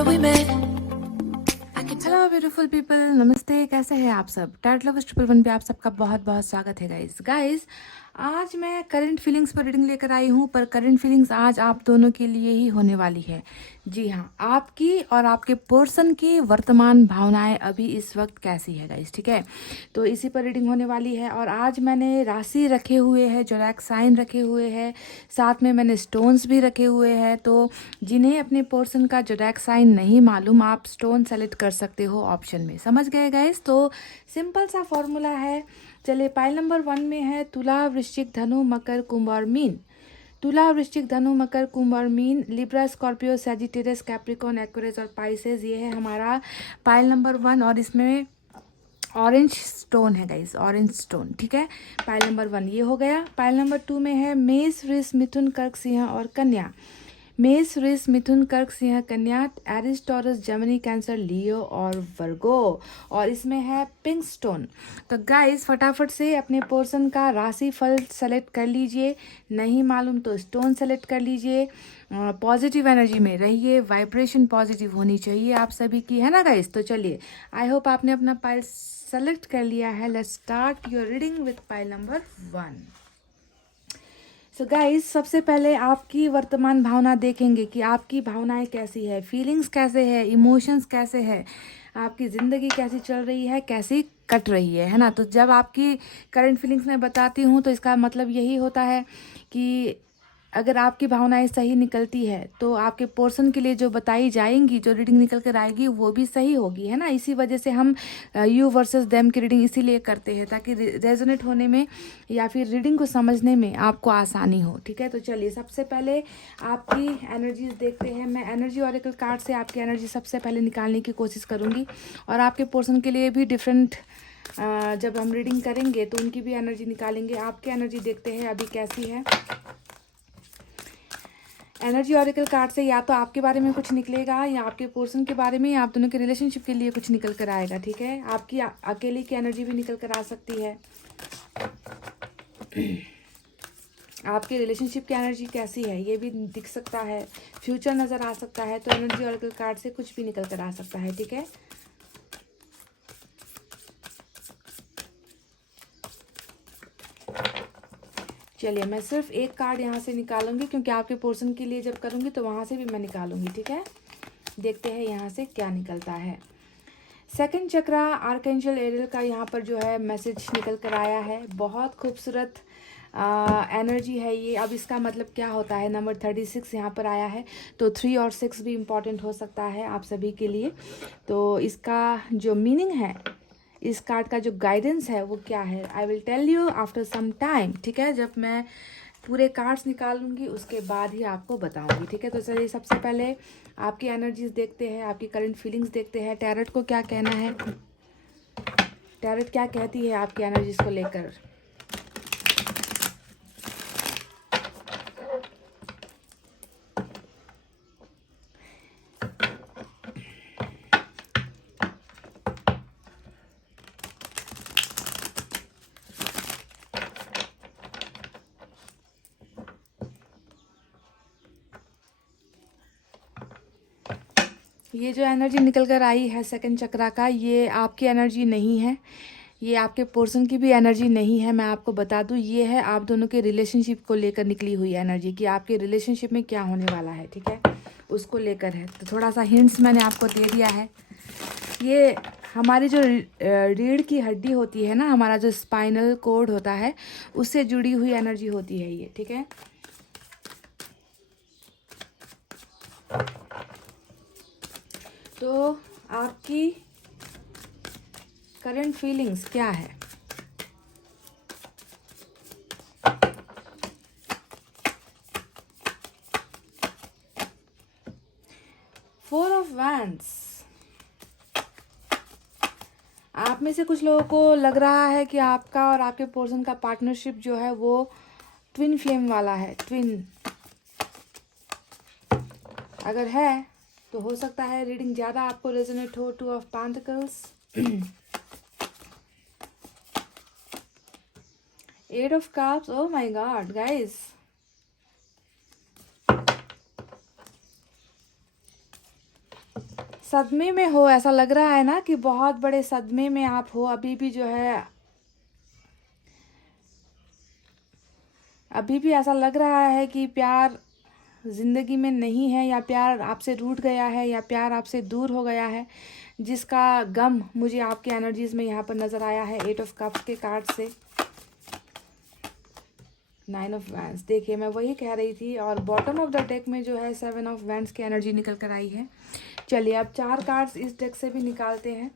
remember we met. Hello beautiful people, नमस्ते। कैसे हैं आप सब? टैट लवर्स 111 पे आप सबका बहुत बहुत स्वागत है गाइस। आज मैं करंट फीलिंग्स पर रीडिंग लेकर आई हूँ, पर करंट फीलिंग्स आज आप दोनों के लिए ही होने वाली है। जी हाँ, आपकी और आपके पर्सन की वर्तमान भावनाएं अभी इस वक्त कैसी है गाइस, ठीक है? तो इसी पर रीडिंग होने वाली है। और आज मैंने राशि रखे हुए हैं, जोड़ैक साइन रखे हुए हैं, साथ में मैंने स्टोन्स भी रखे हुए हैं। तो जिन्हें अपने पर्सन का जोड़ैक साइन नहीं मालूम, आप स्टोन सेलेक्ट कर सकते हो ऑप्शन में। समझ गए गाइस? तो सिंपल सा फॉर्मूला है। चलिए, पाइल नंबर 1 में है तुला, वृश्चिक, धनु, मकर, कुंभ और मीन। तुला, वृश्चिक, धनु, मकर, कुंभ और mean, Libra, Scorpio, Sagittarius, Capricorn, Aquarius और पाइसेस, ये है हमारा पाइल नंबर 1। और इसमें ऑरेंज स्टोन है गाइस, ऑरेंज स्टोन, ठीक है? पाइल नंबर 1 ये हो गया। पाइल नंबर 2 में है मेष, वृष, मिथुन, कर्क, सिंह और कन्या। मेष, वृष, मिथुन, कर्क, सिंह, कन्या, एरिस, टॉरस, जेमिनी, कैंसर, लियो और वर्गो। और इसमें है पिंक स्टोन। तो गाइस फटाफट से अपने पर्सन का राशि फल सेलेक्ट कर लीजिए। नहीं मालूम तो स्टोन सेलेक्ट कर लीजिए। पॉजिटिव एनर्जी में रहिए, वाइब्रेशन पॉजिटिव होनी चाहिए आप सभी की, है ना गाइस? तो चलिए, आई होप आपने अपना पाइल सेलेक्ट कर लिया है। Let's start your reading with pile number 1। So guys, सबसे पहले आपकी वर्तमान भावना देखेंगे कि आपकी भावनाएं कैसी है, फीलिंग्स कैसे है, इमोशंस कैसे है, आपकी ज़िंदगी कैसी चल रही है, कैसी कट रही है ना? तो जब आपकी करंट फीलिंग्स मैं बताती हूँ तो इसका मतलब यही होता है कि अगर आपकी भावनाएं सही निकलती है तो आपके पर्सन के लिए जो बताई जाएंगी, जो रीडिंग निकल कर आएगी, वो भी सही होगी, है ना? इसी वजह से हम यू वर्सेस देम की रीडिंग इसीलिए करते हैं, ताकि रेजोनेट होने में या फिर रीडिंग को समझने में आपको आसानी हो, ठीक है? तो चलिए, सबसे पहले आपकी एनर्जीज देखते हैं। मैं एनर्जी ऑरेकल कार्ड से आपकी एनर्जी सबसे पहले निकालने की कोशिश करूँगी, और आपके पर्सन के लिए भी डिफरेंट जब हम रीडिंग करेंगे तो उनकी भी एनर्जी निकालेंगे। आपकी एनर्जी देखते हैं अभी कैसी है। एनर्जी ऑरेकल कार्ड से या तो आपके बारे में कुछ निकलेगा, या आपके पर्सन के बारे में, या आप दोनों के रिलेशनशिप के लिए कुछ निकल कर आएगा, ठीक है? आपकी अकेले की एनर्जी भी निकल कर आ सकती है। आपके रिलेशनशिप की एनर्जी कैसी है ये भी दिख सकता है, फ्यूचर नज़र आ सकता है। तो एनर्जी ऑरेकल कार्ड से कुछ भी निकल कर आ सकता है, ठीक है? चलिए, मैं सिर्फ एक कार्ड यहाँ से निकालूंगी, क्योंकि आपके पर्सन के लिए जब करूँगी तो वहाँ से भी मैं निकालूंगी, ठीक है? देखते हैं यहाँ से क्या निकलता है। सेकंड चक्रा आर्कएंजल एरियल का यहाँ पर जो है मैसेज निकल कर आया है। बहुत खूबसूरत एनर्जी है ये। अब इसका मतलब क्या होता है? नंबर 36 यहाँ पर आया है, तो 3 और 6 भी इम्पॉर्टेंट हो सकता है आप सभी के लिए। तो इसका जो मीनिंग है, इस कार्ड का जो गाइडेंस है वो क्या है, I will tell you after some time, ठीक है? जब मैं पूरे कार्ड्स निकालूंगी उसके बाद ही आपको बताऊंगी, ठीक है? तो चलिए, सबसे पहले आपकी एनर्जीज देखते हैं, आपकी करंट फीलिंग्स देखते हैं। टैरेट को क्या कहना है, टैरेट क्या कहती है आपकी एनर्जीज को लेकर। ये जो एनर्जी निकल कर आई है सेकंड चक्रा का, ये आपकी एनर्जी नहीं है, ये आपके पर्सन की भी एनर्जी नहीं है। मैं आपको बता दूं, ये है आप दोनों के रिलेशनशिप को लेकर निकली हुई एनर्जी, कि आपके रिलेशनशिप में क्या होने वाला है, ठीक है? उसको लेकर है। तो थोड़ा सा हिंट्स मैंने आपको दे दिया है। ये हमारी जो रीढ़ की हड्डी होती है ना, हमारा जो स्पाइनल कोड होता है, उससे जुड़ी हुई एनर्जी होती है ये, ठीक है? तो आपकी करंट फीलिंग्स क्या है? Four of wands. आप में से कुछ लोगों को लग रहा है कि आपका और आपके पर्सन का पार्टनरशिप जो है वो ट्विन फ्लेम वाला है। ट्विन अगर है तो हो सकता है रीडिंग ज़्यादा आपको रेजोनेट हो। 2 of pentacles, 8 of cups. Oh my God guys, सदमे में हो, ऐसा लग रहा है ना कि बहुत बड़े सदमे में आप हो। अभी भी जो है, अभी भी ऐसा लग रहा है कि प्यार ज़िंदगी में नहीं है, या प्यार आपसे रूठ गया है, या प्यार आपसे दूर हो गया है, जिसका गम मुझे आपके एनर्जीज में यहाँ पर नज़र आया है 8 ऑफ कप्स के कार्ड से। 9 ऑफ वैंड्स, देखिए मैं वही कह रही थी। और बॉटम ऑफ द डेक में जो है 7 ऑफ वैंड्स की एनर्जी निकल कर आई है। चलिए अब 4 कार्ड्स इस डेक से भी निकालते हैं।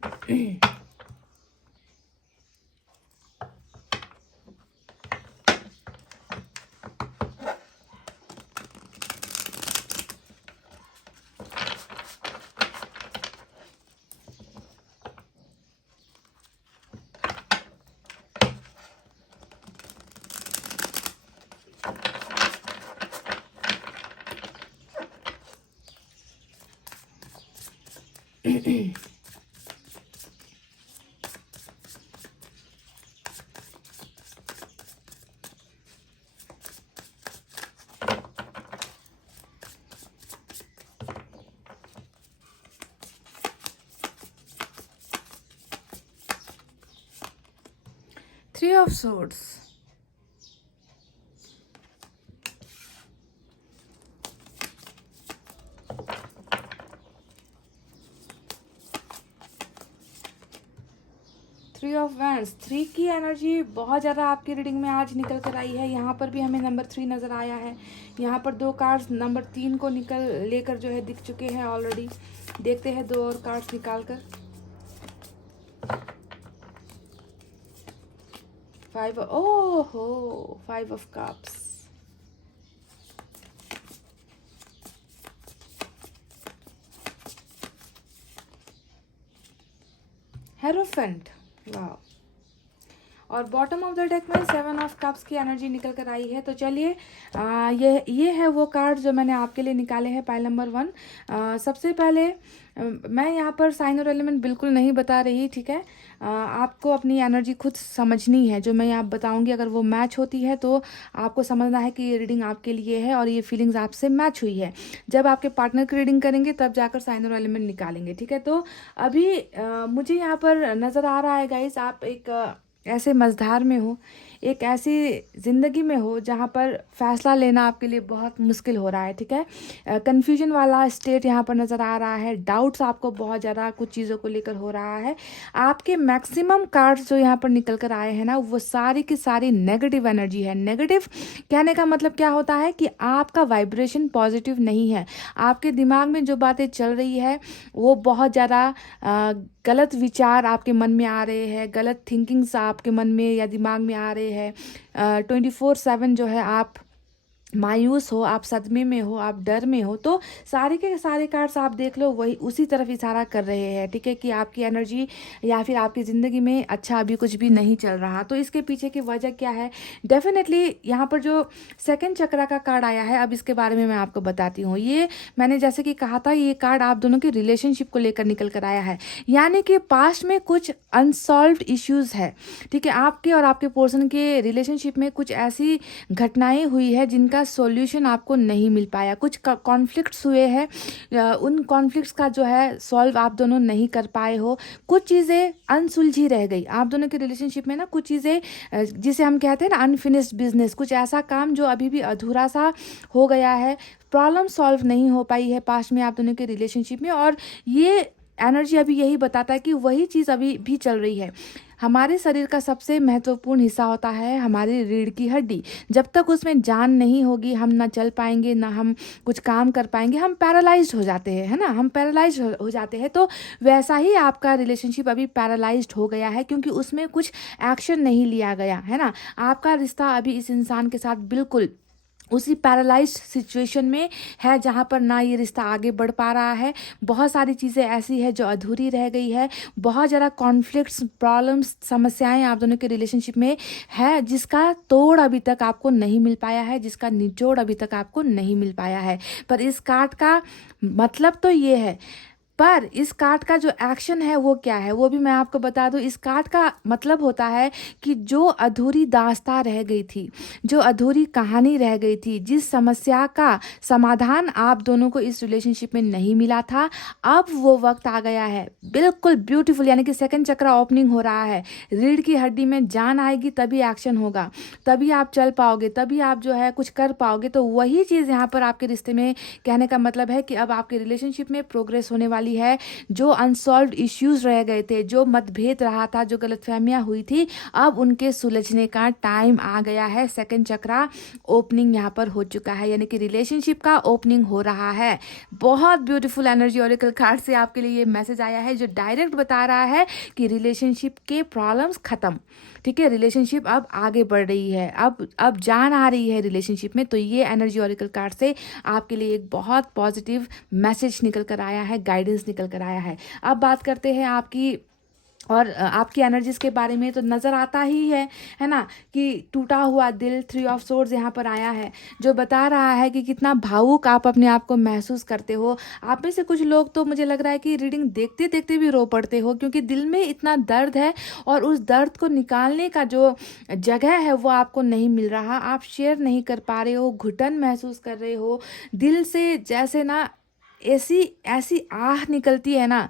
Three of Swords, three of wands, 3 की एनर्जी बहुत ज़्यादा आपकी रीडिंग में आज निकल कर आई है। यहाँ पर भी हमें नंबर 3 नज़र आया है। यहाँ पर 2 कार्ड्स नंबर 3 को लेकर जो है दिख चुके हैं ऑलरेडी। देखते हैं 2 और कार्ड्स निकाल कर। 5, ओहो, 5 ऑफ कप्स, हेरोफेंट, वाह। और बॉटम ऑफ द डेक में 7 ऑफ कप्स की एनर्जी निकल कर आई है। तो चलिए ये है वो कार्ड जो मैंने आपके लिए निकाले हैं। पाइल नंबर 1, सबसे पहले मैं यहाँ पर साइन और एलिमेंट बिल्कुल नहीं बता रही, ठीक है। आपको अपनी एनर्जी खुद समझनी है। जो मैं यहाँ बताऊँगी अगर वो मैच होती है तो आपको समझना है कि ये रीडिंग आपके लिए है और ये फीलिंग्स आपसे मैच हुई है। जब आपके पार्टनर की रीडिंग करेंगे तब जाकर साइन और एलिमेंट निकालेंगे, ठीक है। तो अभी मुझे यहाँ पर नज़र आ रहा है गाइस, आप एक ऐसे मझधार में हो, एक ऐसी ज़िंदगी में हो जहाँ पर फैसला लेना आपके लिए बहुत मुश्किल हो रहा है, ठीक है। कन्फ्यूजन वाला स्टेट यहाँ पर नज़र आ रहा है। डाउट्स आपको बहुत ज़्यादा कुछ चीज़ों को लेकर हो रहा है। आपके मैक्सिमम कार्ड्स जो यहाँ पर निकल कर आए हैं ना, वो सारी की सारी नेगेटिव एनर्जी है। नेगेटिव कहने का मतलब क्या होता है कि आपका वाइब्रेशन पॉजिटिव नहीं है। आपके दिमाग में जो बातें चल रही है वो बहुत ज़्यादा गलत विचार आपके मन में आ रहे हैं, गलत थिंकिंग्स आपके मन में या दिमाग में आ रहे हैं। 24/7 जो है आप मायूस हो, आप सदमे में हो, आप डर में हो। तो सारे के सारे कार्ड्स आप देख लो वही उसी तरफ इशारा कर रहे हैं, ठीक है, कि आपकी एनर्जी या फिर आपकी ज़िंदगी में अच्छा अभी कुछ भी नहीं चल रहा। तो इसके पीछे की वजह क्या है? डेफिनेटली यहाँ पर जो सेकंड चक्रा का कार्ड आया है, अब इसके बारे में मैं आपको बताती हूँ। ये मैंने जैसे कि कहा था, ये कार्ड आप दोनों के रिलेशनशिप को लेकर निकल कर आया है। यानी कि पास्ट में कुछ अनसॉल्व्ड इश्यूज़ है, ठीक है। आपके और आपके पर्सन के रिलेशनशिप में कुछ ऐसी घटनाएं हुई है जिनका सॉल्यूशन आपको नहीं मिल पाया। कुछ कॉन्फ्लिक्ट्स हुए हैं, उन कॉन्फ्लिक्ट्स का जो है सॉल्व आप दोनों नहीं कर पाए हो। कुछ चीज़ें अनसुलझी रह गई आप दोनों के रिलेशनशिप में ना। कुछ चीज़ें जिसे हम कहते हैं ना अनफिनिश्ड बिजनेस, कुछ ऐसा काम जो अभी भी अधूरा सा हो गया है। प्रॉब्लम सॉल्व नहीं हो पाई है पास्ट में आप दोनों के रिलेशनशिप में। और ये एनर्जी अभी यही बताता है कि वही चीज़ अभी भी चल रही है। हमारे शरीर का सबसे महत्वपूर्ण हिस्सा होता है हमारी रीढ़ की हड्डी। जब तक उसमें जान नहीं होगी हम ना चल पाएंगे, ना हम कुछ काम कर पाएंगे। हम पैरालाइज्ड हो जाते हैं, है ना, हम पैरालाइज्ड हो जाते हैं। तो वैसा ही आपका रिलेशनशिप अभी पैरालाइज्ड हो गया है, क्योंकि उसमें कुछ एक्शन नहीं लिया गया, है ना। आपका रिश्ता अभी इस इंसान के साथ बिल्कुल उसी पैरालाइज्ड सिचुएशन में है जहाँ पर ना ये रिश्ता आगे बढ़ पा रहा है। बहुत सारी चीज़ें ऐसी है जो अधूरी रह गई है। बहुत ज़्यादा कॉन्फ्लिक्ट्स, प्रॉब्लम्स, समस्याएं आप दोनों के रिलेशनशिप में है, जिसका तोड़ अभी तक आपको नहीं मिल पाया है, जिसका निचोड़ अभी तक आपको नहीं मिल पाया है। पर इस कार्ड का मतलब तो ये है, पर इस कार्ड का जो एक्शन है वो क्या है वो भी मैं आपको बता दूं। इस कार्ड का मतलब होता है कि जो अधूरी दास्तां रह गई थी, जो अधूरी कहानी रह गई थी, जिस समस्या का समाधान आप दोनों को इस रिलेशनशिप में नहीं मिला था, अब वो वक्त आ गया है। बिल्कुल ब्यूटीफुल, यानी कि सेकंड चक्रा ओपनिंग हो रहा है। रीढ़ की हड्डी में जान आएगी तभी एक्शन होगा, तभी आप चल पाओगे, तभी आप जो है कुछ कर पाओगे। तो वही चीज़ यहाँ पर आपके रिश्ते में कहने का मतलब है कि अब आपके रिलेशनशिप में प्रोग्रेस होने वाली है। जो अनसॉल्व्ड इश्यूज रह गए थे, जो मतभेद रहा था, जो गलतफहमियां हुई थी, अब उनके सुलझने का टाइम आ गया है। सेकंड चक्रा ओपनिंग यहाँ पर हो चुका है, यानी कि रिलेशनशिप का ओपनिंग हो रहा है। बहुत ब्यूटीफुल एनर्जी ऑरेकल कार्ड से आपके लिए ये मैसेज आया है जो डायरेक्ट बता रहा है कि रिलेशनशिप के प्रॉब्लम्स खत्म। ठीक है, रिलेशनशिप अब आगे बढ़ रही है, अब जान आ रही है रिलेशनशिप में। तो ये एनर्जी ऑरेकल कार्ड से आपके लिए एक बहुत पॉजिटिव मैसेज निकल कर आया है, गाइडेंस निकल कर आया है। अब बात करते हैं आपकी और आपकी एनर्जीज के बारे में। तो नज़र आता ही है ना, कि टूटा हुआ दिल, 3 ऑफ सोर्ड्स यहाँ पर आया है, जो बता रहा है कि कितना भावुक आप अपने आप को महसूस करते हो। आप में से कुछ लोग तो मुझे लग रहा है कि रीडिंग देखते देखते भी रो पड़ते हो, क्योंकि दिल में इतना दर्द है और उस दर्द को निकालने का जो जगह है वो आपको नहीं मिल रहा। आप शेयर नहीं कर पा रहे हो, घुटन महसूस कर रहे हो दिल से, जैसे ना ऐसी ऐसी आह निकलती है ना,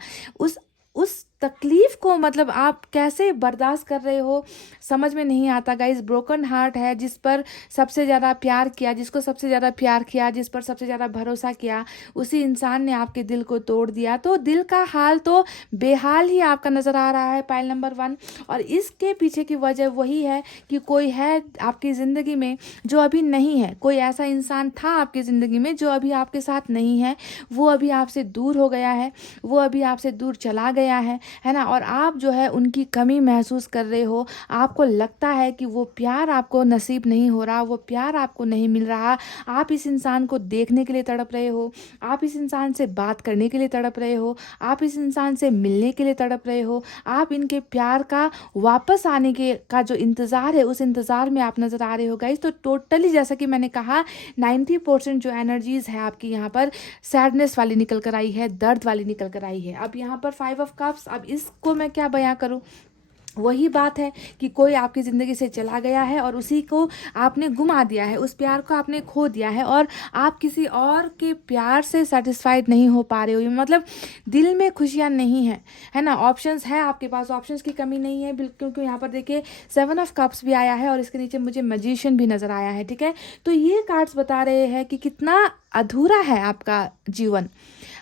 उस तकलीफ को मतलब आप कैसे बर्दाश्त कर रहे हो समझ में नहीं आता गाइस। ब्रोकन हार्ट है, जिस पर सबसे ज़्यादा प्यार किया, जिसको सबसे ज़्यादा प्यार किया, जिस पर सबसे ज़्यादा भरोसा किया, उसी इंसान ने आपके दिल को तोड़ दिया। तो दिल का हाल तो बेहाल ही आपका नज़र आ रहा है, पाइल नंबर 1। और इसके पीछे की वजह वही है कि कोई है आपकी ज़िंदगी में जो अभी नहीं है। कोई ऐसा इंसान था आपकी ज़िंदगी में जो अभी आपके साथ नहीं है, वो अभी आपसे दूर हो गया है, वो अभी आपसे दूर चला गया है ना। और आप जो है उनकी कमी महसूस कर रहे हो, आपको लगता है कि वो प्यार आपको नसीब नहीं हो रहा, वो प्यार आपको नहीं मिल रहा। आप इस इंसान को देखने के लिए तड़प रहे हो, आप इस इंसान से बात करने के लिए तड़प रहे हो, आप इस इंसान से मिलने के लिए तड़प रहे हो, आप इनके प्यार का वापस आने के का जो इंतज़ार है उस इंतज़ार में आप नज़र आ रहे हो गाइस। तो टोटली जैसा कि मैंने कहा 90% जो एनर्जीज़ है आपकी यहाँ पर सैडनेस वाली निकल कर आई है, दर्द वाली निकल कर आई है। अब यहाँ पर 5 ऑफ कप्स, अब इसको मैं क्या बयां करूं। वही बात है कि कोई आपकी ज़िंदगी से चला गया है और उसी को आपने गुमा दिया है, उस प्यार को आपने खो दिया है और आप किसी और के प्यार से सेटिस्फाइड नहीं हो पा रहे हो। मतलब दिल में खुशियाँ नहीं है, है ना। ऑप्शंस है आपके पास, ऑप्शंस की कमी नहीं है बिल्कुल, क्योंकि यहाँ पर देखिए 7 ऑफ कप्स भी आया है और इसके नीचे मुझे मैजिशियन भी नज़र आया है। ठीक है, तो ये कार्ड्स बता रहे हैं कि कितना अधूरा है आपका जीवन,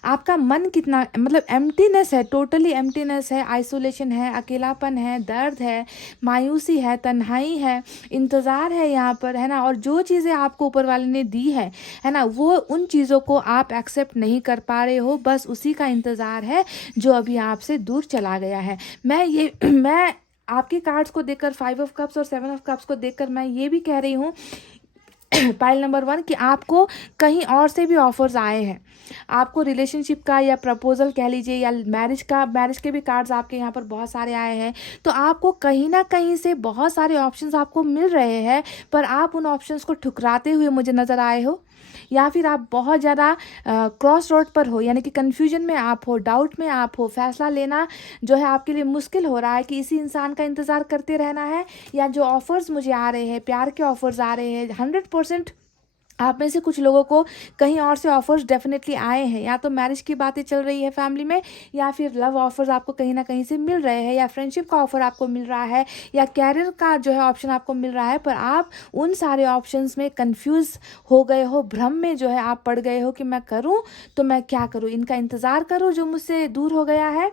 आपका मन कितना मतलब एम्प्टीनेस है, टोटली एम्प्टीनेस है, आइसोलेशन है, अकेलापन है, दर्द है, मायूसी है, तन्हाई है, इंतज़ार है यहाँ पर, है ना। और जो चीज़ें आपको ऊपर वाले ने दी है ना, वो उन चीज़ों को आप एक्सेप्ट नहीं कर पा रहे हो, बस उसी का इंतज़ार है जो अभी आपसे दूर चला गया है। मैं आपके कार्ड्स को देखकर 5 ऑफ कप्स और 7 ऑफ कप्स को देखकर मैं ये भी कह रही हूँ पाइल नंबर 1 कि आपको कहीं और से भी ऑफर्स आए हैं, आपको रिलेशनशिप का या प्रपोजल कह लीजिए या मैरिज के भी कार्ड्स आपके यहाँ पर बहुत सारे आए हैं। तो आपको कहीं ना कहीं से बहुत सारे ऑप्शंस आपको मिल रहे हैं, पर आप उन ऑप्शंस को ठुकराते हुए मुझे नज़र आए हो, या फिर आप बहुत ज़्यादा क्रॉस रोड पर हो, यानी कि कन्फ्यूजन में आप हो, डाउट में आप हो, फैसला लेना जो है आपके लिए मुश्किल हो रहा है कि इसी इंसान का इंतज़ार करते रहना है या जो ऑफ़र्स मुझे आ रहे हैं, प्यार के ऑफ़र्स आ रहे हैं। 100% आप में से कुछ लोगों को कहीं और से ऑफर्स डेफिनेटली आए हैं, या तो मैरिज की बातें चल रही है फैमिली में, या फिर लव ऑफर्स आपको कहीं ना कहीं से मिल रहे हैं, या फ्रेंडशिप का ऑफर आपको मिल रहा है, या कैरियर का जो है ऑप्शन आपको मिल रहा है। पर आप उन सारे ऑप्शंस में कंफ्यूज हो गए हो, भ्रम में जो है आप पड़ गए हो कि मैं करूं तो मैं क्या करूं, इनका इंतज़ार करूं जो मुझसे दूर हो गया है,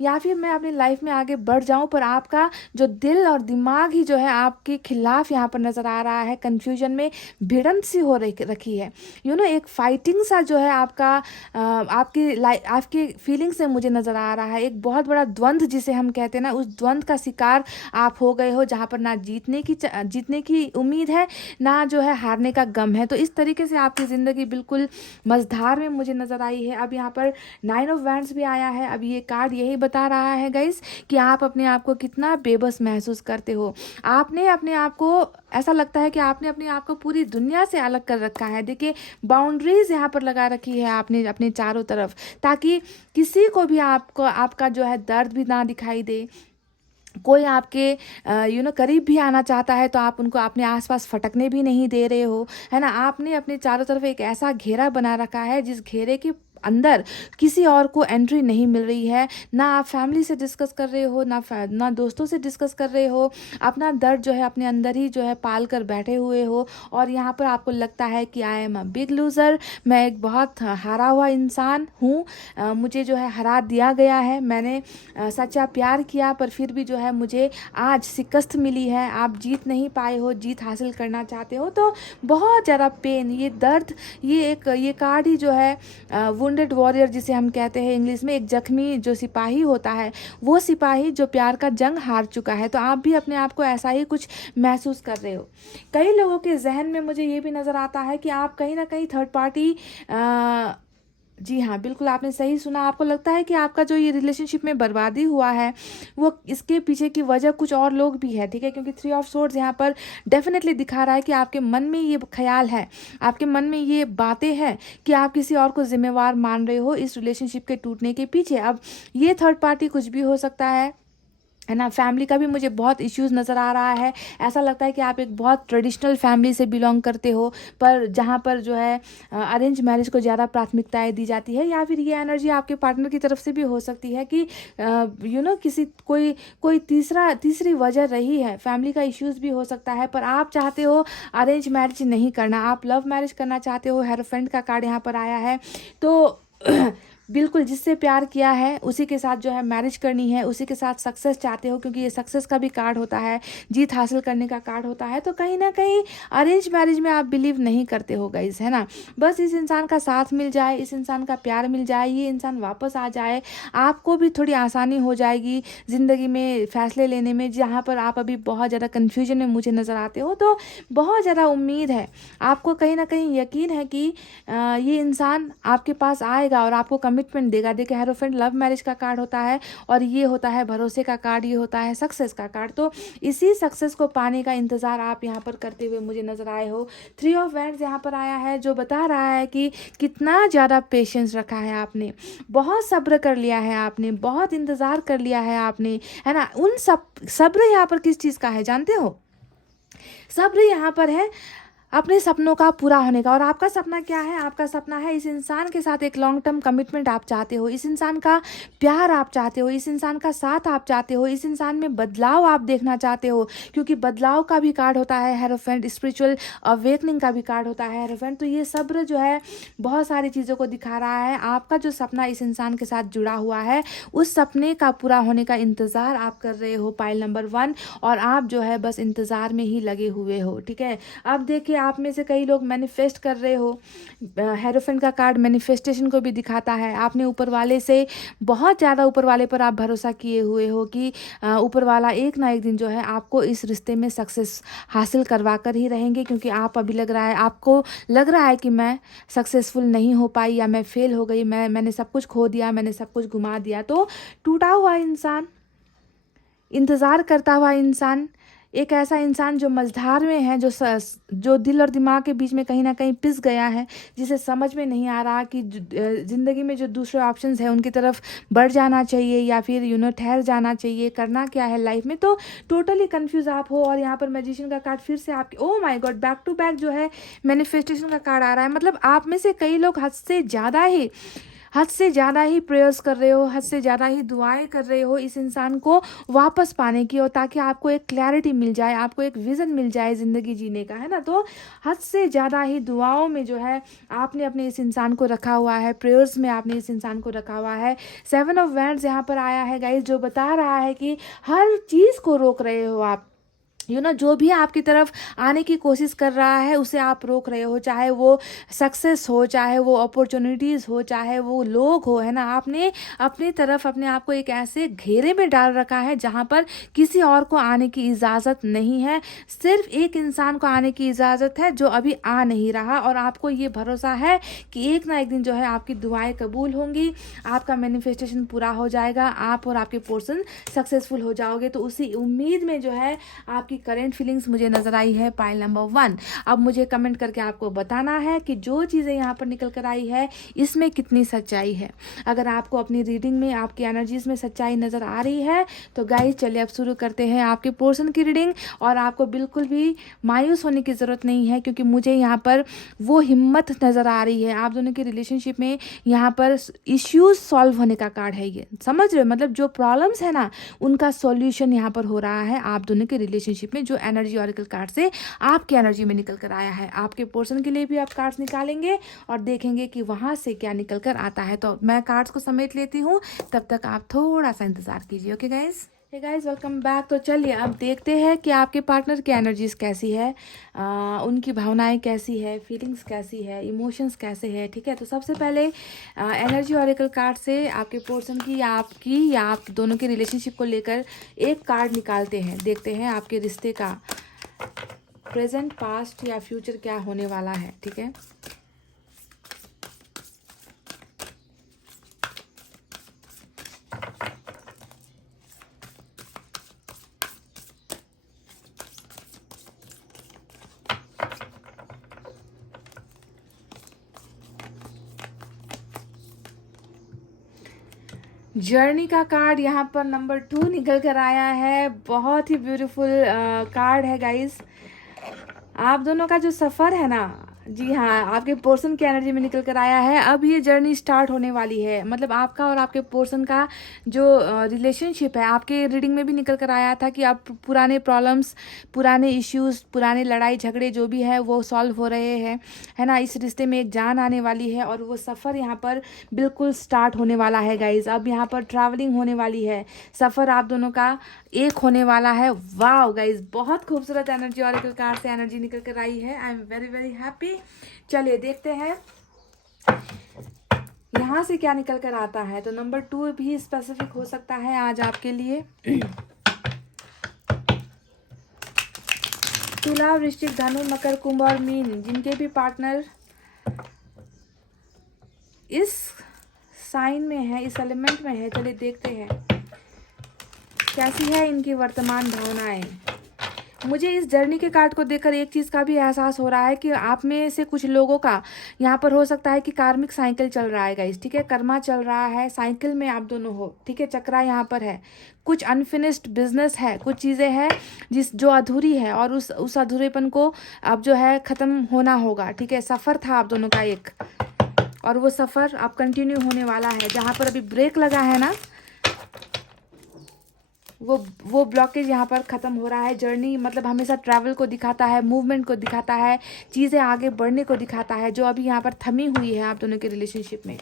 या फिर मैं अपनी लाइफ में आगे बढ़ जाऊं। पर आपका जो दिल और दिमाग ही जो है आपके खिलाफ यहाँ पर नज़र आ रहा है, कन्फ्यूजन में भिड़ंत सी हो रखी है। एक फाइटिंग सा जो है आपका आपकी फीलिंग से मुझे नज़र आ रहा है। एक बहुत बड़ा द्वंद्व जिसे हम कहते हैं ना, उस द्वंद्व का शिकार आप हो गए हो, जहाँ पर ना जीतने की उम्मीद है, ना जो है हारने का गम है। तो इस तरीके से आपकी ज़िंदगी बिल्कुल मझधार में मुझे नज़र आई है। अब यहाँ पर 9 ऑफ वैंड्स भी आया है। अब ये कार्ड यही बता रहा है गाइस कि आप अपने आप को कितना बेबस महसूस करते हो। आपने अपने आप को ऐसा लगता है कि आपने अपने आप को पूरी दुनिया से अलग कर रखा है। देखिए, बाउंड्रीज यहाँ पर लगा रखी है आपने अपने चारों तरफ, ताकि किसी को भी आपको आपका जो है दर्द भी ना दिखाई दे। कोई आपके करीब भी आना चाहता है तो आप उनको अपने आसपास फटकने भी नहीं दे रहे हो, है ना। आपने अपने चारों तरफ एक ऐसा घेरा बना रखा है जिस घेरे के अंदर किसी और को एंट्री नहीं मिल रही है। ना आप फैमिली से डिस्कस कर रहे हो, ना दोस्तों से डिस्कस कर रहे हो। अपना दर्द जो है अपने अंदर ही जो है पाल कर बैठे हुए हो, और यहाँ पर आपको लगता है कि I am a big loser, मैं एक बहुत हारा हुआ इंसान हूँ। मुझे जो है हरा दिया गया है। मैंने सच्चा प्यार किया पर फिर भी जो है मुझे आज शिकस्त मिली है। आप जीत नहीं पाए हो, जीत हासिल करना चाहते हो, तो बहुत ज़्यादा पेन, ये दर्द, ये कार्ड ही जो है वुंडेड वॉरियर जिसे हम कहते हैं इंग्लिश में, एक जख्मी जो सिपाही होता है, वो सिपाही जो प्यार का जंग हार चुका है। तो आप भी अपने आप को ऐसा ही कुछ महसूस कर रहे हो। कई लोगों के जहन में मुझे ये भी नज़र आता है कि आप कहीं ना कहीं थर्ड पार्टी, जी हाँ, बिल्कुल आपने सही सुना। आपको लगता है कि आपका जो ये रिलेशनशिप में बर्बादी हुआ है वो इसके पीछे की वजह कुछ और लोग भी है, ठीक है। क्योंकि 3 ऑफ सोर्ड्स यहाँ पर डेफिनेटली दिखा रहा है कि आपके मन में ये ख्याल है, आपके मन में ये बातें हैं कि आप किसी और को जिम्मेवार मान रहे हो इस रिलेशनशिप के टूटने के पीछे। अब ये थर्ड पार्टी कुछ भी हो सकता है ना। फैमिली का भी मुझे बहुत इश्यूज नज़र आ रहा है। ऐसा लगता है कि आप एक बहुत ट्रेडिशनल फैमिली से बिलोंग करते हो, पर जहाँ पर जो है अरेंज मैरिज को ज़्यादा प्राथमिकताएं दी जाती है। या फिर ये एनर्जी आपके पार्टनर की तरफ से भी हो सकती है कि किसी कोई तीसरी वजह रही है। फैमिली का इश्यूज भी हो सकता है, पर आप चाहते हो अरेंज मैरिज नहीं करना, आप लव मैरिज करना चाहते हो। हेरोफेंट का कार्ड यहाँ पर आया है, तो बिल्कुल जिससे प्यार किया है उसी के साथ जो है मैरिज करनी है, उसी के साथ सक्सेस चाहते हो, क्योंकि ये सक्सेस का भी कार्ड होता है, जीत हासिल करने का कार्ड होता है। तो कहीं ना कहीं अरेंज मैरिज में आप बिलीव नहीं करते हो गाइस, है ना। बस इस इंसान का साथ मिल जाए, इस इंसान का प्यार मिल जाए, ये इंसान वापस आ जाए, आपको भी थोड़ी आसानी हो जाएगी ज़िंदगी में फैसले लेने में, जहाँ पर आप अभी बहुत ज़्यादा कन्फ्यूजन में मुझे नज़र आते हो। तो बहुत ज़्यादा उम्मीद है आपको, कहीं ना कहीं यकीन है कि ये इंसान आपके पास आएगा और आपको कमिटमेंट देगा। देखिए, हेरोफेंट लव मैरिज का कार्ड होता है, और ये होता है भरोसे का कार्ड, ये होता है सक्सेस का कार्ड। तो इसी सक्सेस को पाने का इंतज़ार आप यहाँ पर करते हुए मुझे नज़र आए हो। 3 ऑफ वैंड्स यहाँ पर आया है, जो बता रहा है कि कितना ज़्यादा पेशेंस रखा है आपने, बहुत सब्र कर लिया है आपने, बहुत इंतज़ार कर लिया है आपने, है ना। उन सब्र यहाँ पर किस चीज़ का है जानते हो? सब्र यहाँ पर है अपने सपनों का पूरा होने का। और आपका सपना क्या है? आपका सपना है इस इंसान के साथ एक लॉन्ग टर्म कमिटमेंट आप चाहते हो, इस इंसान का प्यार आप चाहते हो, इस इंसान का साथ आप चाहते हो, इस इंसान में बदलाव आप देखना चाहते हो, क्योंकि बदलाव का भी कार्ड होता है हेरोफेंट, स्पिरिचुअल अवेकनिंग का भी कार्ड होता है हेरोफेंट। तो ये सब्र जो है बहुत सारी चीज़ों को दिखा रहा है। आपका जो सपना इस इंसान के साथ जुड़ा हुआ है, उस सपने का पूरा होने का इंतज़ार आप कर रहे हो, पाइल नंबर 1, और आप जो है बस इंतज़ार में ही लगे हुए हो, ठीक है। अब देखिए, आप में से कई लोग मैनिफेस्ट कर रहे हो। हेरोफेंट का कार्ड मैनिफेस्टेशन को भी दिखाता है। आपने ऊपर वाले से बहुत ज़्यादा, ऊपर वाले पर आप भरोसा किए हुए हो कि ऊपर वाला एक ना एक दिन जो है आपको इस रिश्ते में सक्सेस हासिल करवा कर ही रहेंगे, क्योंकि आप अभी आपको लग रहा है कि मैं सक्सेसफुल नहीं हो पाई, या मैं फेल हो गई, मैंने सब कुछ खो दिया, मैंने सब कुछ घुमा दिया। तो टूटा हुआ इंसान, इंतज़ार करता हुआ इंसान, एक ऐसा इंसान जो मझधार में है, जो दिल और दिमाग के बीच में कहीं ना कहीं पिस गया है, जिसे समझ में नहीं आ रहा कि ज़िंदगी में जो दूसरे ऑप्शंस हैं उनकी तरफ बढ़ जाना चाहिए या फिर ठहर जाना चाहिए, करना क्या है लाइफ में। तो टोटली कंफ्यूज आप हो। और यहाँ पर मैजिशियन का कार्ड फिर से आपके, oh my God, back to back जो है मैनिफेस्टेशन का कार्ड आ रहा है। मतलब आप में से कई लोग हद से ज़्यादा ही प्रेयर्स कर रहे हो, हद से ज़्यादा ही दुआएं कर रहे हो इस इंसान को वापस पाने की, और ताकि आपको एक क्लैरिटी मिल जाए, आपको एक विज़न मिल जाए ज़िंदगी जीने का, है ना। तो हद से ज़्यादा ही दुआओं में जो है आपने अपने इस इंसान को रखा हुआ है, प्रेयर्स में आपने इस इंसान को रखा हुआ है। 7 ऑफ वैंड्स यहाँ पर आया है गाइस, जो बता रहा है कि हर चीज़ को रोक रहे हो आप, जो भी आपकी तरफ आने की कोशिश कर रहा है उसे आप रोक रहे हो, चाहे वो सक्सेस हो, चाहे वो अपॉर्चुनिटीज़ हो, चाहे वो लोग हो, है ना। आपने अपनी तरफ अपने आप को एक ऐसे घेरे में डाल रखा है जहाँ पर किसी और को आने की इजाज़त नहीं है, सिर्फ एक इंसान को आने की इजाज़त है जो अभी आ नहीं रहा। और आपको ये भरोसा है कि एक ना एक दिन जो है आपकी दुआएं कबूल होंगी, आपका मैनिफेस्टेशन पूरा हो जाएगा, आप और आपके पर्सन सक्सेसफुल हो जाओगे। तो उसी उम्मीद में जो है आपकी करंट फीलिंग्स मुझे नज़र आई है पाइल नंबर 1। अब मुझे कमेंट करके आपको बताना है कि जो चीज़ें यहाँ पर निकल कर आई है इसमें कितनी सच्चाई है। अगर आपको अपनी रीडिंग में आपकी एनर्जीज में सच्चाई नज़र आ रही है तो गाइस चलिए अब शुरू करते हैं आपके पोर्शन की रीडिंग। और आपको बिल्कुल भी मायूस होने की ज़रूरत नहीं है, क्योंकि मुझे यहाँ पर वो हिम्मत नज़र आ रही है। आप दोनों के रिलेशनशिप में यहाँ पर इश्यूज सॉल्व होने का कार्ड है, ये समझ रहे हो, मतलब जो प्रॉब्लम्स है ना उनका सॉल्यूशन यहाँ पर हो रहा है आप दोनों के रिलेशनशिप में। जो एनर्जी ऑरिकल कार्ड से आपकी एनर्जी में निकल कर आया है, आपके पोर्शन के लिए भी आप कार्ड्स निकालेंगे और देखेंगे कि वहाँ से क्या निकल कर आता है। तो मैं कार्ड्स को समेट लेती हूँ, तब तक आप थोड़ा सा इंतज़ार कीजिए। Okay guys, hey guys welcome back. तो चलिए अब देखते हैं कि आपके पार्टनर की एनर्जीज कैसी है, उनकी भावनाएं कैसी है, फीलिंग्स कैसी है, इमोशंस कैसे है। ठीक है, तो सबसे पहले एनर्जी ऑरिकल कार्ड से आपके पर्सन की या आपकी या आप दोनों के रिलेशनशिप को लेकर एक कार्ड निकालते हैं। देखते हैं आपके रिश्ते का प्रेजेंट, पास्ट या फ्यूचर क्या होने वाला है। ठीक है, जर्नी का कार्ड यहाँ पर नंबर 2 निकल कर आया है। बहुत ही ब्यूटीफुल कार्ड है गाइस। आप दोनों का जो सफ़र है ना, जी हाँ, आपके पोर्शन की एनर्जी में निकल कर आया है। अब ये जर्नी स्टार्ट होने वाली है, मतलब आपका और आपके पोर्शन का जो रिलेशनशिप है, आपके रीडिंग में भी निकल कर आया था कि आप पुराने प्रॉब्लम्स, पुराने इश्यूज, पुराने लड़ाई झगड़े जो भी है वो सॉल्व हो रहे हैं, है ना। इस रिश्ते में एक जान आने वाली है और वो सफ़र यहाँ पर बिल्कुल स्टार्ट होने वाला है गाइज। अब यहाँ पर ट्रैवलिंग होने वाली है, सफ़र आप दोनों का एक होने वाला है। वाह गाइज, बहुत खूबसूरत एनर्जी ऑरिकल कार्ड से एनर्जी निकल कर आई है। I am very very happy. चलिए देखते हैं यहाँ से क्या निकल कर आता है। तो नंबर 2 भी स्पेसिफिक हो सकता है आज आपके लिए। तुला, वृश्चिक, धनु, मकर, कुंभ और मीन, जिनके भी पार्टनर इस साइन में है, इस एलिमेंट में है, चलिए देखते हैं कैसी है इनकी वर्तमान भावनाएं। मुझे इस जर्नी के कार्ड को देखकर एक चीज़ का भी एहसास हो रहा है कि आप में से कुछ लोगों का यहाँ पर हो सकता है कि कार्मिक साइकिल चल रहा है गाइस। ठीक है, कर्मा चल रहा है, साइकिल में आप दोनों हो। ठीक है, चक्रा यहाँ पर है, कुछ अनफिनिश्ड बिजनेस है, कुछ चीज़ें हैं जो अधूरी है और उस अधूरेपन को अब जो है ख़त्म होना होगा। ठीक है, सफ़र था आप दोनों का एक, और वो सफ़र अब कंटिन्यू होने वाला है। जहाँ पर अभी ब्रेक लगा है ना, वो ब्लॉकेज यहाँ पर ख़त्म हो रहा है। जर्नी मतलब हमेशा ट्रैवल को दिखाता है, मूवमेंट को दिखाता है, चीज़ें आगे बढ़ने को दिखाता है, जो अभी यहाँ पर थमी हुई है आप दोनों के रिलेशनशिप में।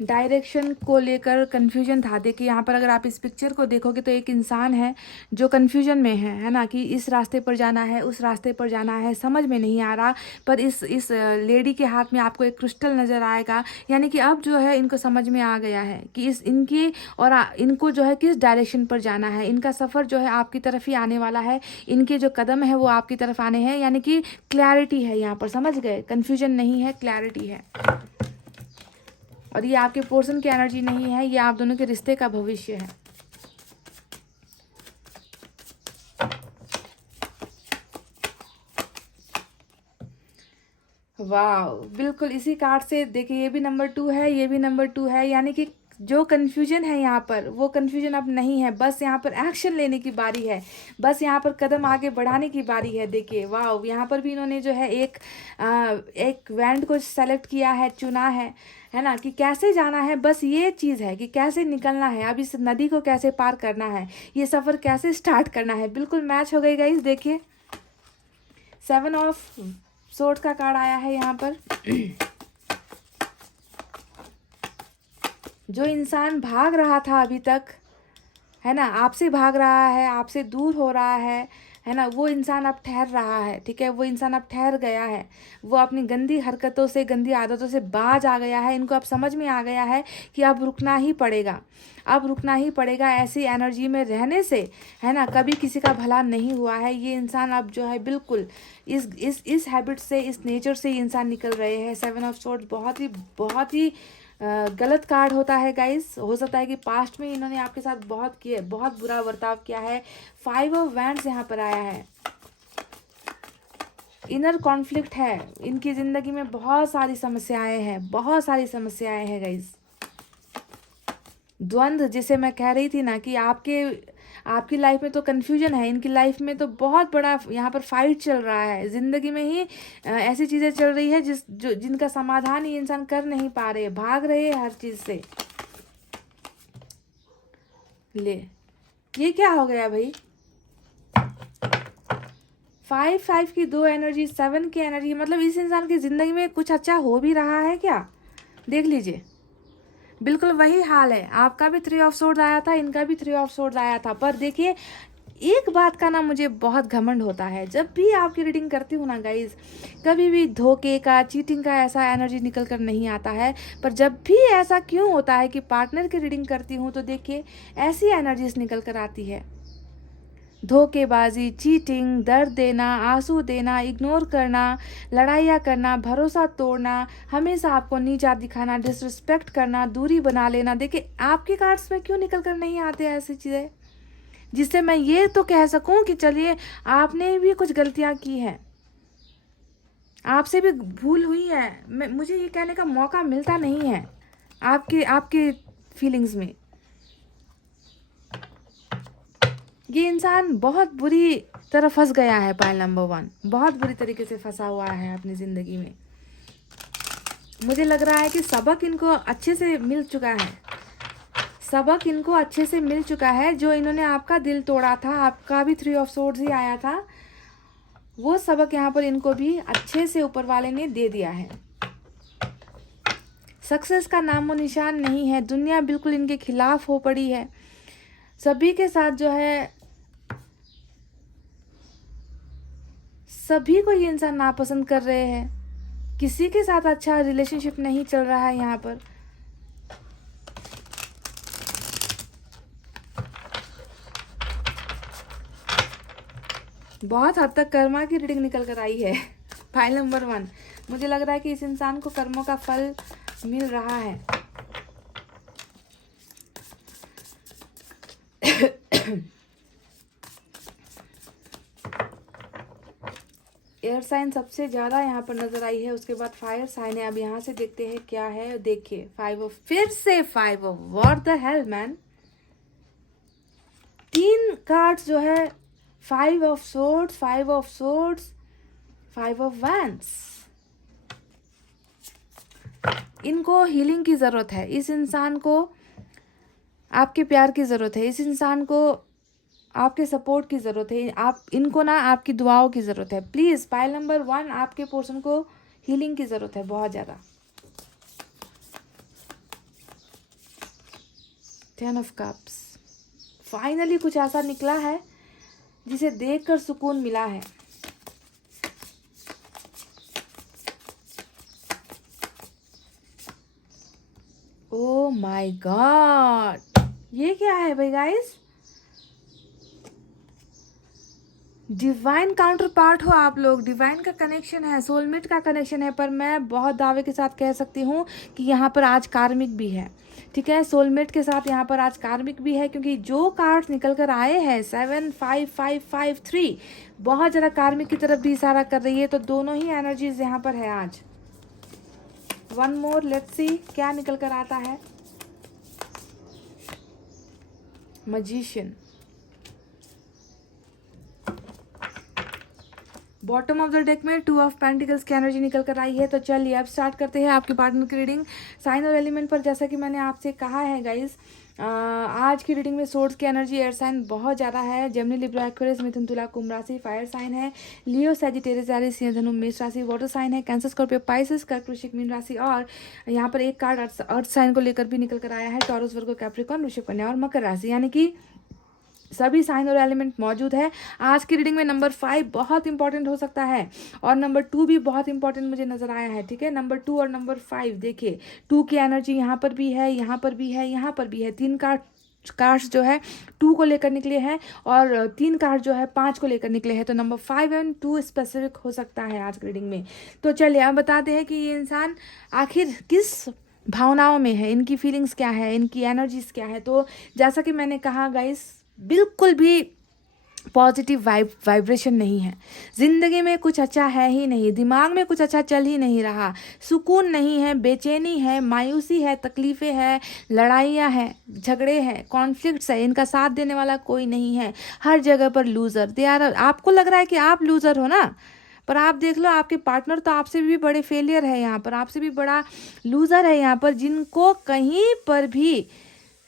डायरेक्शन को लेकर कन्फ्यूजन था। देखिए यहाँ पर अगर आप इस पिक्चर को देखोगे तो एक इंसान है जो कन्फ्यूजन में है ना, कि इस रास्ते पर जाना है, उस रास्ते पर जाना है, समझ में नहीं आ रहा। पर इस लेडी के हाथ में आपको एक क्रिस्टल नज़र आएगा, यानी कि अब जो है इनको समझ में आ गया है कि इनकी और इनको जो है किस डायरेक्शन पर जाना है। इनका सफ़र जो है आपकी तरफ ही आने वाला है, इनके जो कदम है वो आपकी तरफ आने हैं, यानी कि क्लैरिटी है यहाँ पर, समझ गए, कन्फ्यूजन नहीं है, क्लैरिटी है। और ये आपके पोर्शन की एनर्जी नहीं है, ये आप दोनों के रिश्ते का भविष्य है। वाह, बिल्कुल इसी कार्ड से देखिए, ये भी नंबर 2 है, ये भी नंबर 2 है, यानी कि जो कन्फ्यूजन है यहाँ पर वो कन्फ्यूजन अब नहीं है। बस यहाँ पर एक्शन लेने की बारी है, बस यहाँ पर कदम आगे बढ़ाने की बारी है। देखिए वाह, यहाँ पर भी इन्होंने जो है एक वैंड को सेलेक्ट किया है, चुना है ना, कि कैसे जाना है। बस ये चीज़ है कि कैसे निकलना है, अब इस नदी को कैसे पार करना है, ये सफ़र कैसे स्टार्ट करना है। बिल्कुल मैच हो गई गाइस। देखिए 7 ऑफ सोर्ड्स का कार्ड आया है यहाँ पर। जो इंसान भाग रहा था अभी तक, है ना, आपसे भाग रहा है, आपसे दूर हो रहा है ना, वो इंसान अब ठहर रहा है। ठीक है, वो इंसान अब ठहर गया है, वो अपनी गंदी हरकतों से, गंदी आदतों से बाज आ गया है। इनको अब समझ में आ गया है कि अब रुकना ही पड़ेगा, अब रुकना ही पड़ेगा ऐसी एनर्जी में रहने से, है ना। कभी किसी का भला नहीं हुआ है। ये इंसान अब जो है बिल्कुल इस हैबिट से, इस नेचर से ये इंसान निकल रहे हैं। 7 ऑफ सोर्ड्स बहुत ही गलत कार्ड होता है गाइस। हो सकता है कि पास्ट में इन्होंने आपके साथ बहुत बुरा बर्ताव किया है। 5 ऑफ वैंड्स यहाँ पर आया है। इनर कॉन्फ्लिक्ट है इनकी ज़िंदगी में, बहुत सारी समस्याएं हैं गाइस। द्वंद्व, जिसे मैं कह रही थी ना कि आपकी लाइफ में तो कन्फ्यूजन है, इनकी लाइफ में तो बहुत बड़ा यहाँ पर फाइट चल रहा है। ज़िंदगी में ही ऐसी चीज़ें चल रही है जिनका समाधान ही इंसान कर नहीं पा रहे, भाग रहे हैं हर चीज़ से। ले, ये क्या हो गया भाई? 5 की 2 एनर्जी, 7 की एनर्जी, मतलब इस इंसान की ज़िंदगी में कुछ अच्छा हो भी रहा है क्या? देख लीजिए, बिल्कुल वही हाल है। आपका भी 3 ऑफ सोर्ड्स आया था, इनका भी 3 ऑफ सोर्ड्स आया था। पर देखिए, एक बात का ना मुझे बहुत घमंड होता है, जब भी आपकी रीडिंग करती हूँ ना गाइज, कभी भी धोखे का, चीटिंग का ऐसा एनर्जी निकल कर नहीं आता है। पर जब भी ऐसा क्यों होता है कि पार्टनर की रीडिंग करती हूँ तो देखिए ऐसी एनर्जीज निकल कर आती है। धोखेबाजी, चीटिंग, दर्द देना, आंसू देना, इग्नोर करना, लड़ाइयाँ करना, भरोसा तोड़ना, हमेशा आपको नीचा दिखाना, डिसरिस्पेक्ट करना, दूरी बना लेना। देखिए आपके कार्ड्स में क्यों निकल कर नहीं आते ऐसी चीज़ें, जिससे मैं ये तो कह सकूं कि चलिए आपने भी कुछ गलतियां की हैं, आपसे भी भूल हुई है। मुझे ये कहने का मौका मिलता नहीं है आपके फीलिंग्स में। ये इंसान बहुत बुरी तरह फंस गया है। पाइल नंबर 1 बहुत बुरी तरीके से फंसा हुआ है अपनी ज़िंदगी में। मुझे लग रहा है कि सबक इनको अच्छे से मिल चुका है। जो इन्होंने आपका दिल तोड़ा था, आपका भी 3 ऑफ सोर्ड्स ही आया था, वो सबक यहाँ पर इनको भी अच्छे से ऊपर वाले ने दे दिया है। सक्सेस का नामो निशान नहीं है। दुनिया बिल्कुल इनके खिलाफ हो पड़ी है। सभी के साथ जो है, सभी को ये इंसान नापसंद कर रहे हैं। किसी के साथ अच्छा रिलेशनशिप नहीं चल रहा है यहाँ पर। बहुत हद तक कर्मा की रीडिंग निकल कर आई है। फाइल नंबर 1, मुझे लग रहा है कि इस इंसान को कर्मों का फल मिल रहा है। एयर साइन सबसे ज़्यादा यहाँ पर नजर आई है, उसके बाद फायर साइन है। अब यहाँ से देखते हैं क्या है। देखिए 5 ऑफ, फिर से 5 of, what the hell man. 3 cards जो है, 5 of swords, 5 of swords, 5 of wands. इनको हीलिंग की ज़रूरत है। इस इंसान को आपके प्यार की ज़रूरत है। इस इंसान को आपके सपोर्ट की ज़रूरत है। इनको ना आपकी दुआओं की ज़रूरत है। प्लीज़ पाइल नंबर 1, आपके पोर्शन को हीलिंग की ज़रूरत है बहुत ज़्यादा। 10 ऑफ कप्स, फाइनली कुछ ऐसा निकला है जिसे देखकर सुकून मिला है। ओह माय गॉड, ये क्या है भाई गाइस? डिवाइन काउंटर पार्ट हो आप लोग। डिवाइन का कनेक्शन है, सोलमेट का कनेक्शन है। पर मैं बहुत दावे के साथ कह सकती हूँ कि यहाँ पर आज कार्मिक भी है। ठीक है, सोलमेट के साथ यहाँ पर आज कार्मिक भी है, क्योंकि जो कार्ड्स निकल कर आए हैं 7, 5, 5, 5, 3 बहुत ज़्यादा कार्मिक की तरफ भी इशारा कर रही है। तो दोनों ही एनर्जीज यहाँ पर है आज। 1 मोर, लेट्स सी क्या निकल कर आता है। Magician, bottom of the deck में 2 ऑफ पेंटिकल्स की एनर्जी निकल कर आई है। तो चलिए अब स्टार्ट करते हैं आपके पार्टनर की रीडिंग। साइन और एलिमेंट पर जैसा कि मैंने आपसे कहा है गाइस, आज की रीडिंग में सोर्ड्स की एनर्जी एयर साइन बहुत ज़्यादा है। जेमिनी, लिब्रा, एक्वेरियस, मिथुन, तुला, कुंभ राशि फायर साइन है। लियो, सैजिटेरियस, एरीज, सिंह, धनु, मेष राशि वाटर साइन है। कैंसर, स्कॉर्पियो, पाइसेस, कर्क, वृश्चिक, मीन राशि। और यहाँ पर एक कार्ड अर्थ साइन को लेकर भी निकल कर आया है। टॉरस, वर्गो, कैप्रिकॉर्न, वृषभ, कन्या और मकर राशि, यानी कि सभी साइन और एलिमेंट मौजूद है। आज की रीडिंग में नंबर 5 बहुत इंपॉर्टेंट हो सकता है और नंबर 2 भी बहुत इंपॉर्टेंट मुझे नजर आया है। ठीक है, नंबर 2 और नंबर 5 देखिए, 2 की एनर्जी यहाँ पर भी है, यहाँ पर भी है, यहाँ पर भी है। 3 कार्ड्स जो है 2 को लेकर निकले हैं और 3 कार्ड जो है 5 को लेकर निकले हैं। तो नंबर 5 एंड 2 स्पेसिफिक हो सकता है आज की रीडिंग में। तो चलिए अब बताते हैं कि ये इंसान आखिर किस भावनाओं में है, इनकी फीलिंग्स क्या है, इनकी एनर्जीज क्या है। तो जैसा कि मैंने कहा गाइस, बिल्कुल भी पॉजिटिव वाइब्रेशन नहीं है, ज़िंदगी में कुछ अच्छा है ही नहीं, दिमाग में कुछ अच्छा चल ही नहीं रहा, सुकून नहीं है, बेचैनी है, मायूसी है, तकलीफ़ें हैं, लड़ाइयाँ हैं, झगड़े हैं, कॉन्फ्लिक्ट्स है, इनका साथ देने वाला कोई नहीं है, हर जगह पर लूज़र दे आर। आपको लग रहा है कि आप लूज़र हो ना, पर आप देख लो आपके पार्टनर तो आपसे भी बड़े फेलियर है यहाँ पर, आपसे भी बड़ा लूज़र है यहाँ पर, जिनको कहीं पर भी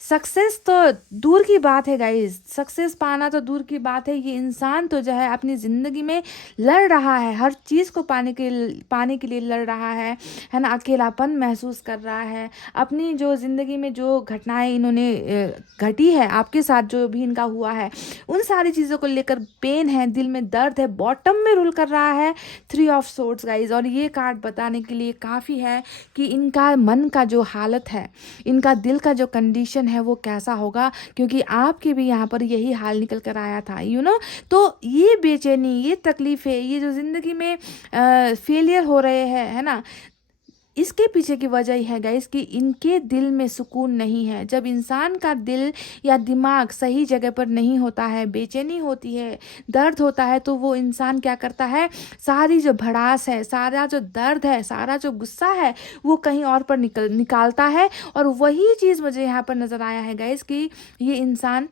सक्सेस तो दूर की बात है गाइस, सक्सेस पाना तो दूर की बात है, ये इंसान तो जो है अपनी ज़िंदगी में लड़ रहा है, हर चीज़ को पाने के लिए लड़ रहा है ना, अकेलापन महसूस कर रहा है, अपनी जो ज़िंदगी में जो घटनाएं इन्होंने घटी है, आपके साथ जो भी इनका हुआ है, उन सारी चीज़ों को लेकर पेन है, दिल में दर्द है, बॉटम में रूल कर रहा है 3 ऑफ सोर्ड्स गाइस। और ये कार्ड बताने के लिए काफ़ी है कि इनका मन का जो हालत है, इनका दिल का जो कंडीशन है वो कैसा होगा, क्योंकि आपके भी यहाँ पर यही हाल निकल कर आया था, तो ये बेचैनी, ये तकलीफ़ें, ये जो ज़िंदगी में फेलियर हो रहे हैं, है ना, इसके पीछे की वजह यह है गाइस कि इनके दिल में सुकून नहीं है। जब इंसान का दिल या दिमाग सही जगह पर नहीं होता है, बेचैनी होती है, दर्द होता है, तो वो इंसान क्या करता है, सारी जो भड़ास है, सारा जो दर्द है, सारा जो गुस्सा है, वो कहीं और पर निकालता है। और वही चीज़ मुझे यहाँ पर नज़र आया है गाइस कि ये इंसान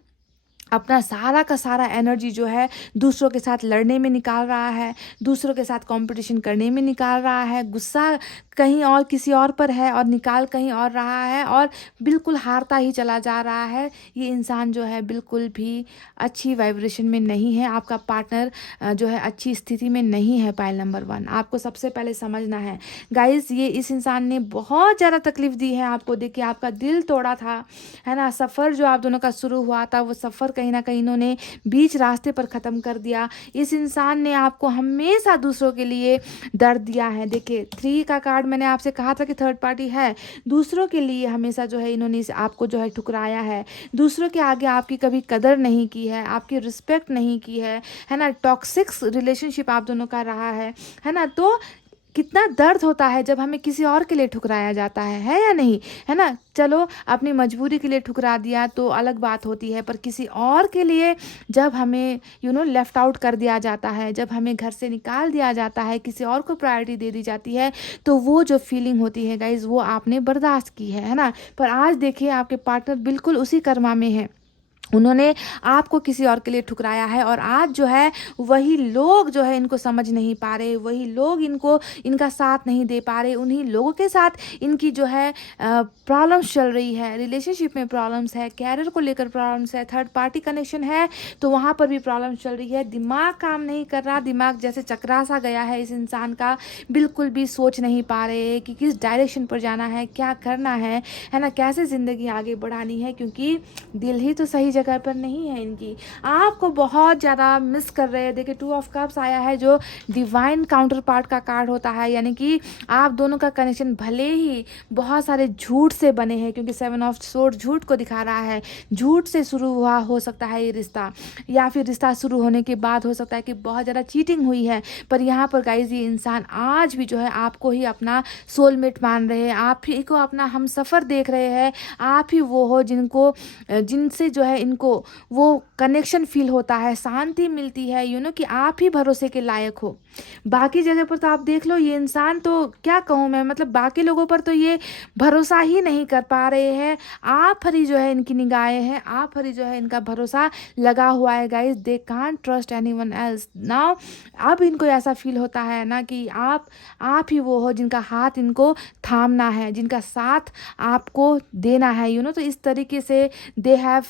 अपना सारा का सारा एनर्जी जो है दूसरों के साथ लड़ने में निकाल रहा है, दूसरों के साथ कंपटीशन करने में निकाल रहा है, गुस्सा कहीं और किसी और पर है और निकाल कहीं और रहा है, और बिल्कुल हारता ही चला जा रहा है। ये इंसान जो है बिल्कुल भी अच्छी वाइब्रेशन में नहीं है, आपका पार्टनर जो है अच्छी स्थिति में नहीं है। पाइल नंबर 1 आपको सबसे पहले समझना है गाइज, ये इस इंसान ने बहुत ज़्यादा तकलीफ दी है आपको। देखिए आपका दिल तोड़ा था, है ना, सफ़र जो आप दोनों का शुरू हुआ था, वो सफ़र कहीं ना कहीं इन्होंने बीच रास्ते पर ख़त्म कर दिया। इस इंसान ने आपको हमेशा दूसरों के लिए दर्द दिया है। देखिए 3 का कार्ड मैंने आपसे कहा था कि थर्ड पार्टी है, दूसरों के लिए हमेशा जो है इन्होंने आपको जो है ठुकराया है, दूसरों के आगे आपकी कभी कदर नहीं की है, आपकी रिस्पेक्ट नहीं की है ना, टॉक्सिक रिलेशनशिप आप दोनों का रहा है ना। तो कितना दर्द होता है जब हमें किसी और के लिए ठुकराया जाता है या नहीं, है ना। चलो अपनी मजबूरी के लिए ठुकरा दिया तो अलग बात होती है, पर किसी और के लिए जब हमें लेफ़्ट आउट कर दिया जाता है, जब हमें घर से निकाल दिया जाता है, किसी और को प्रायोरिटी दे दी जाती है, तो वो जो फीलिंग होती है गाइज, वो आपने बर्दाश्त की है ना। पर आज देखिए आपके पार्टनर बिल्कुल उसी कर्मा में है, उन्होंने आपको किसी और के लिए ठुकराया है, और आज जो है वही लोग जो है इनको समझ नहीं पा रहे, वही लोग इनका साथ नहीं दे पा रहे, उन्हीं लोगों के साथ इनकी जो है प्रॉब्लम्स चल रही है, रिलेशनशिप में प्रॉब्लम्स है, कैरियर को लेकर प्रॉब्लम्स है, थर्ड पार्टी कनेक्शन है तो वहाँ पर भी प्रॉब्लम्स चल रही है, दिमाग काम नहीं कर रहा, दिमाग जैसे चकरा सा गया है इस इंसान का, बिल्कुल भी सोच नहीं पा रहे कि किस डायरेक्शन पर जाना है, क्या करना है ना, कैसे ज़िंदगी आगे बढ़ानी है, क्योंकि दिल ही तो सही जगह पर नहीं है इनकी, आपको बहुत ज़्यादा मिस कर रहे हैं। देखिए 2 ऑफ कप्स आया है जो डिवाइन काउंटर पार्ट का कार्ड होता है, यानी कि आप दोनों का कनेक्शन भले ही बहुत सारे झूठ से बने हैं, क्योंकि 7 ऑफ सोर्ड झूठ को दिखा रहा है, झूठ से शुरू हुआ हो सकता है ये रिश्ता, या फिर रिश्ता शुरू होने के बाद हो सकता है कि बहुत ज़्यादा चीटिंग हुई है, पर यहाँ पर गाइज ये इंसान आज भी जो है आपको ही अपना सोलमेट मान रहे हैं, आप ही को अपना हम सफ़र देख रहे हैं, आप ही वो हो जिनसे जो है इनको वो कनेक्शन फील होता है, शांति मिलती है, कि आप ही भरोसे के लायक हो। बाकी जगह पर तो आप देख लो ये इंसान, तो क्या कहूँ मैं, मतलब बाकी लोगों पर तो ये भरोसा ही नहीं कर पा रहे हैं, आप पर ही जो है इनकी निगाहें हैं, आप पर ही जो है इनका भरोसा लगा हुआ है guys, they can't trust anyone else now. अब इनको ऐसा फील होता है ना कि आप ही वो हो जिनका हाथ इनको थामना है, जिनका साथ आपको देना है, तो इस तरीके से they have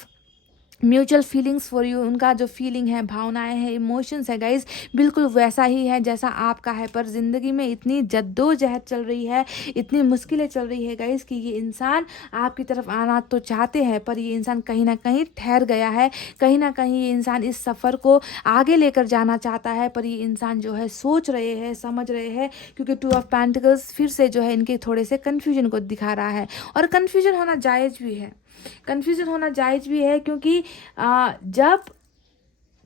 mutual feelings for you, उनका जो फीलिंग है, भावनाएं हैं, इमोशंस है गाइज, बिल्कुल वैसा ही है जैसा आपका है। पर ज़िंदगी में इतनी जद्दोजहद चल रही है, इतनी मुश्किलें चल रही है गाइज कि ये इंसान आपकी तरफ आना तो चाहते हैं, पर ये इंसान कहीं ना कहीं ठहर गया है, कहीं ना कहीं ये इंसान इस सफ़र को आगे लेकर जाना चाहता है, पर ये इंसान जो है सोच रहे हैं, समझ रहे हैं, क्योंकि 2 ऑफ पेंटिकल्स फिर से जो है इनके थोड़े से कन्फ्यूजन को दिखा रहा है, और कन्फ्यूजन होना जायज़ भी है, कन्फ्यूज़न होना जायज़ भी है, क्योंकि जब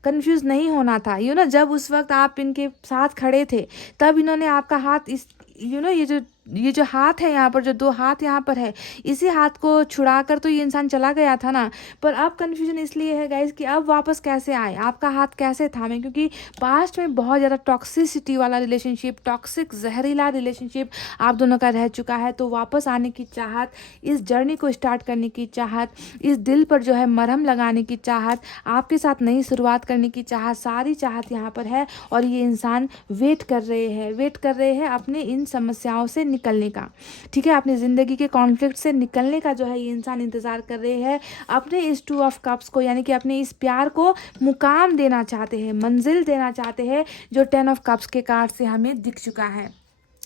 कंफ्यूज नहीं होना था, जब उस वक्त आप इनके साथ खड़े थे, तब इन्होंने आपका हाथ इस ये जो ये जो हाथ है यहाँ पर, जो 2 हाथ यहाँ पर है, इसी हाथ को छुड़ा कर तो ये इंसान चला गया था ना। पर अब कन्फ्यूजन इसलिए है गाइज कि अब वापस कैसे आए, आपका हाथ कैसे थामे, क्योंकि पास्ट में बहुत ज़्यादा टॉक्सिसिटी वाला रिलेशनशिप, टॉक्सिक जहरीला रिलेशनशिप आप दोनों का रह चुका है। तो वापस आने की चाहत, इस जर्नी को स्टार्ट करने की चाहत, इस दिल पर जो है मरहम लगाने की चाहत, आपके साथ नई शुरुआत करने की चाहत, सारी चाहत यहाँ पर है। और ये इंसान वेट कर रहे हैं अपने इन समस्याओं से निकलने का, ठीक है, अपनी ज़िंदगी के कॉन्फ्लिक्ट से निकलने का जो है ये इंसान इंतज़ार कर रहे हैं। अपने इस 2 ऑफ कप्स को, यानी कि अपने इस प्यार को मुकाम देना चाहते हैं, मंजिल देना चाहते हैं, जो 10 ऑफ कप्स के कार्ड से हमें दिख चुका है।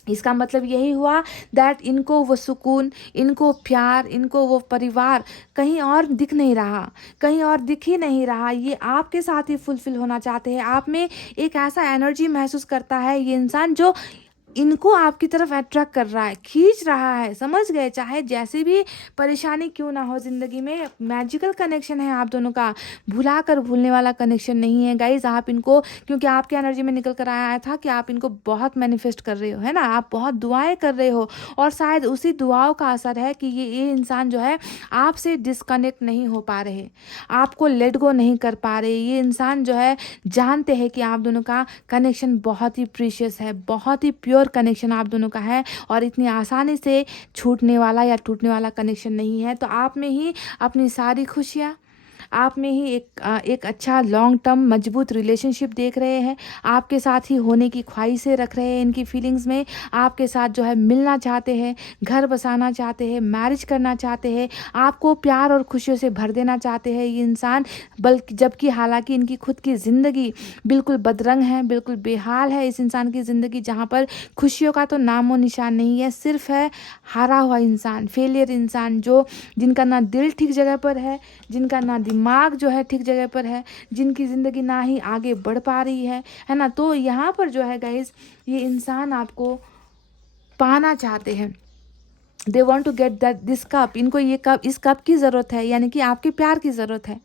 इसका मतलब यही हुआ दैट इनको वो सुकून, इनको प्यार, इनको वो परिवार कहीं और दिख नहीं रहा, कहीं और दिख ही नहीं रहा। ये आपके साथ ही फुलफिल होना चाहते हैं। आप में एक ऐसा एनर्जी महसूस करता है ये इंसान जो इनको आपकी तरफ अट्रैक्ट कर रहा है, खींच रहा है, समझ गए। चाहे जैसी भी परेशानी क्यों ना हो ज़िंदगी में, मैजिकल कनेक्शन है आप दोनों का, भुला कर भूलने वाला कनेक्शन नहीं है गाइज। आप इनको, क्योंकि आपके एनर्जी में निकल कर आया था कि आप इनको बहुत मैनिफेस्ट कर रहे हो, है ना, आप बहुत दुआएं कर रहे हो, और शायद उसी दुआओं का असर है कि ये इंसान जो है आपसे डिस्कनेक्ट नहीं हो पा रहे, आपको लेट गो नहीं कर पा रहे। ये इंसान जो है जानते हैं कि आप दोनों का कनेक्शन बहुत ही प्रीशियस है, बहुत ही प्योर कनेक्शन आप दोनों का है, और इतनी आसानी से छूटने वाला या टूटने वाला कनेक्शन नहीं है। तो आप में ही अपनी सारी खुशियाँ, आप में ही एक अच्छा लॉन्ग टर्म मजबूत रिलेशनशिप देख रहे हैं, आपके साथ ही होने की ख्वाहिशें रख रहे हैं इनकी फीलिंग्स में, आपके साथ जो है मिलना चाहते हैं, घर बसाना चाहते हैं, मैरिज करना चाहते हैं, आपको प्यार और खुशियों से भर देना चाहते हैं ये इंसान। बल्कि जबकि हालांकि इनकी खुद की ज़िंदगी बिल्कुल बदरंग है, बिल्कुल बेहाल है इस इंसान की ज़िंदगी, जहाँ पर खुशियों का तो नामो निशान नहीं है। सिर्फ है हारा हुआ इंसान, फेलियर इंसान, जो जिनका ना दिल ठीक जगह पर है, जिनका ना दिमाग जो है ठीक जगह पर है, जिनकी ज़िंदगी ना ही आगे बढ़ पा रही है ना। तो यहाँ पर जो है गाइज, ये इंसान आपको पाना चाहते हैं, they want to get that this cup, इनको ये कप, इस कप की ज़रूरत है, यानी कि आपके प्यार की ज़रूरत है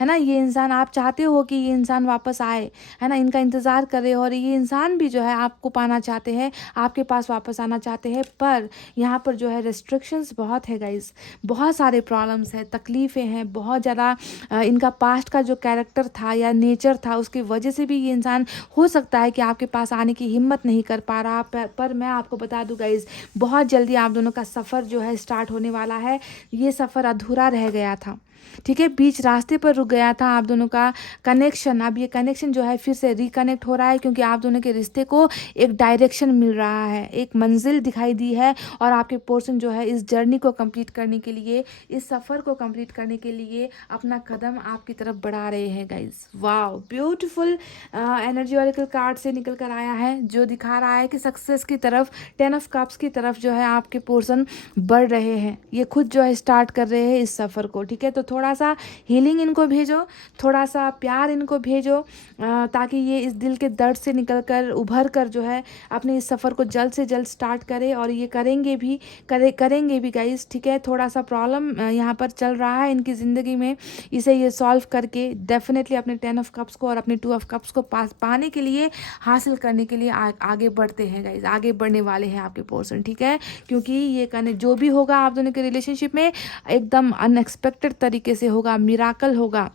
ना। ये इंसान, आप चाहते हो कि ये इंसान वापस आए, है ना, इनका इंतज़ार कर रहे हो, और ये इंसान भी जो है आपको पाना चाहते हैं, आपके पास वापस आना चाहते हैं। पर यहाँ पर जो है रिस्ट्रिक्शंस बहुत है गाइस, बहुत सारे प्रॉब्लम्स हैं, तकलीफ़ें हैं बहुत ज़्यादा। इनका पास्ट का जो कैरेक्टर था या नेचर था, उसकी वजह से भी ये इंसान हो सकता है कि आपके पास आने की हिम्मत नहीं कर पा रहा। पर मैं आपको बता दूँ गाइस, बहुत जल्दी आप दोनों का सफ़र जो है स्टार्ट होने वाला है। ये सफ़र अधूरा रह गया था, ठीक है, बीच रास्ते पर रुक गया था आप दोनों का कनेक्शन। अब ये कनेक्शन जो है फिर से रिकनेक्ट हो रहा है, क्योंकि आप दोनों के रिश्ते को एक डायरेक्शन मिल रहा है, एक मंजिल दिखाई दी है, और आपके पर्सन जो है इस जर्नी को कंप्लीट करने के लिए, इस सफ़र को कंप्लीट करने के लिए अपना कदम आपकी तरफ बढ़ा रहे हैं guys. Wow, beautiful energy oracle card से निकल कर आया है, जो दिखा रहा है कि सक्सेस की तरफ, 10 ऑफ कप्स की तरफ जो है आपके पर्सन बढ़ रहे हैं। ये खुद जो है स्टार्ट कर रहे हैं इस सफ़र को, ठीक है। तो थोड़ा सा हीलिंग इनको भेजो, थोड़ा सा प्यार इनको भेजो, ताकि ये इस दिल के दर्द से निकल कर, उभर कर जो है अपने इस सफ़र को जल्द से जल्द स्टार्ट करें। और ये करेंगे भी गाइस, ठीक है। थोड़ा सा प्रॉब्लम यहाँ पर चल रहा है इनकी ज़िंदगी में, इसे ये सॉल्व करके डेफिनेटली अपने 10 ऑफ कप्स को और अपने 2 ऑफ कप्स को पाने के लिए, हासिल करने के लिए आगे बढ़ते हैं गाइस, आगे बढ़ने वाले हैं आपके पर्सन, ठीक है। क्योंकि ये जो भी होगा आप दोनों के रिलेशनशिप में एकदम अनएक्सपेक्टेड तरीके से होगा, मिराकल होगा।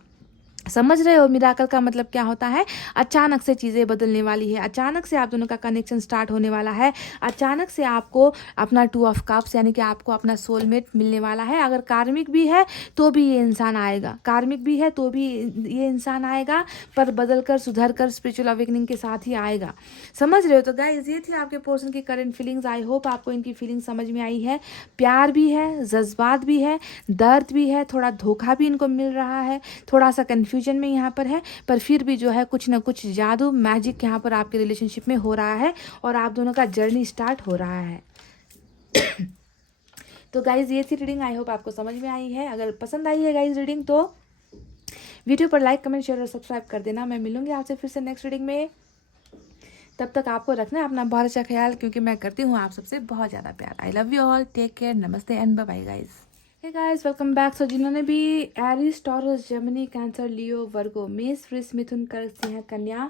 समझ रहे हो, मिराकल का मतलब क्या होता है? अचानक से चीज़ें बदलने वाली है, अचानक से आप दोनों का कनेक्शन स्टार्ट होने वाला है, अचानक से आपको अपना 2 ऑफ कप्स यानी कि आपको अपना सोलमेट मिलने वाला है। अगर कार्मिक भी है तो भी ये इंसान आएगा, कार्मिक भी है तो भी ये इंसान आएगा, पर बदल कर, सुधर कर, स्पिरिचुअल अवेकनिंग के साथ ही आएगा। समझ रहे हो? तो गाइस, ये थी आपके पर्सन की करंट फीलिंग्स। आई होप आपको इनकी फीलिंग समझ में आई है। प्यार भी है, जज्बात भी है, दर्द भी है, थोड़ा धोखा भी इनको मिल रहा है, थोड़ा सा कन्फ्यूजन में यहाँ पर है, पर फिर भी जो है कुछ ना कुछ जादू, मैजिक यहाँ पर आपके रिलेशनशिप में हो रहा है, और आप दोनों का जर्नी स्टार्ट हो रहा है। तो गाइज, ये थी रीडिंग। आई होप आपको समझ में आई है। अगर पसंद आई है गाइज रीडिंग, तो वीडियो पर लाइक, कमेंट, शेयर और सब्सक्राइब कर देना। मैं मिलूंगी आपसे फिर से नेक्स्ट रीडिंग में। तब तक आपको रखना है अपना बहुत अच्छा ख्याल, क्योंकि मैं करती हूँ आप सबसे बहुत ज़्यादा प्यार। I love you all, take care, नमस्ते and bye bye guys. Hey guys, welcome back. So जिन्होंने भी Aries, Taurus, Gemini, Cancer, Leo, Virgo, मेष, वृष, मिथुन, कर्क, सिंह, कन्या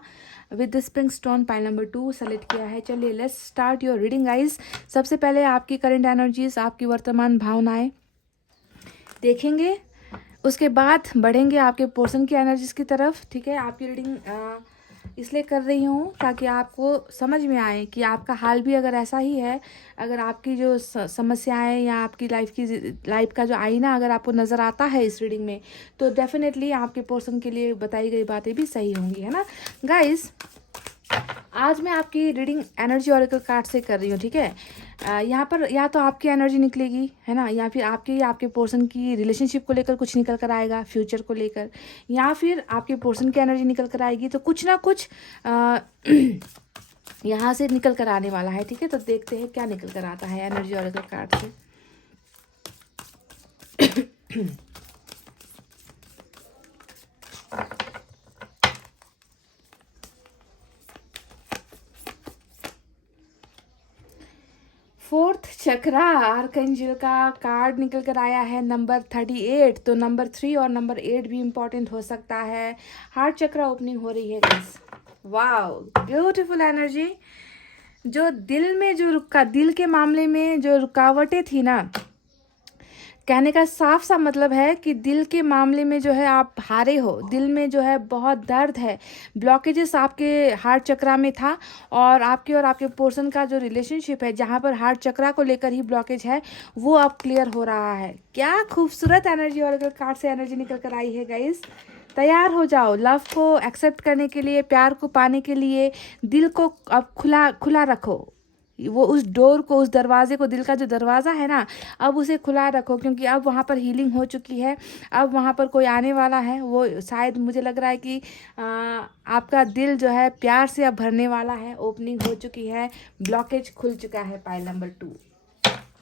with the spring stone pile number 2 select किया है, चलिए let's start your reading guys. सबसे पहले आपकी करंट एनर्जीज, आपकी वर्तमान भावनाएं देखेंगे, उसके बाद बढ़ेंगे आपके पोर्शन की एनर्जीज की तरफ। ठीक है, आपकी रीडिंग इसलिए कर रही हूँ ताकि आपको समझ में आए कि आपका हाल भी अगर ऐसा ही है, अगर आपकी जो समस्याएं या आपकी लाइफ का जो आईना अगर आपको नज़र आता है इस रीडिंग में, तो डेफिनेटली आपके पर्सन के लिए बताई गई बातें भी सही होंगी, है ना गाइस। आज मैं आपकी रीडिंग एनर्जी ऑरेकल कार्ड से कर रही हूँ। ठीक है, यहाँ पर या तो आपकी एनर्जी निकलेगी, है ना, या फिर आपके पोर्शन की रिलेशनशिप को लेकर कुछ निकल कर आएगा, फ्यूचर को लेकर, या फिर आपके पोर्शन की एनर्जी निकल कर आएगी। तो कुछ ना कुछ यहाँ से निकल कर आने वाला है। ठीक है, तो देखते हैं क्या निकल कर आता है एनर्जी ऑरेकल कार्ड से। फोर्थ चक्रा आर्कएंजल का कार्ड निकल कर आया है नंबर 38। तो नंबर 3 और नंबर 8 भी इम्पॉर्टेंट हो सकता है। हार्ट चक्रा ओपनिंग हो रही है गाइस। Wow, beautiful energy. जो दिल में दिल के मामले में जो रुकावटें थी ना, कहने का साफ सा मतलब है कि दिल के मामले में जो है आप हारे हो, दिल में जो है बहुत दर्द है, ब्लॉकेजेस आपके हार्ट चक्रा में था, और आपके पोर्शन का जो रिलेशनशिप है जहाँ पर हार्ट चक्रा को लेकर ही ब्लॉकेज है, वो अब क्लियर हो रहा है। क्या खूबसूरत एनर्जी और अगर कार्ड से एनर्जी निकल कर आई है गाइस। तैयार हो जाओ लव को एक्सेप्ट करने के लिए, प्यार को पाने के लिए। दिल को अब खुला खुला रखो, वो उस डोर को, उस दरवाजे को, दिल का जो दरवाज़ा है ना, अब उसे खुला रखो, क्योंकि अब वहाँ पर हीलिंग हो चुकी है। अब वहाँ पर कोई आने वाला है, वो शायद मुझे लग रहा है कि आपका दिल जो है प्यार से अब भरने वाला है। ओपनिंग हो चुकी है, ब्लॉकेज खुल चुका है पाइल नंबर 2।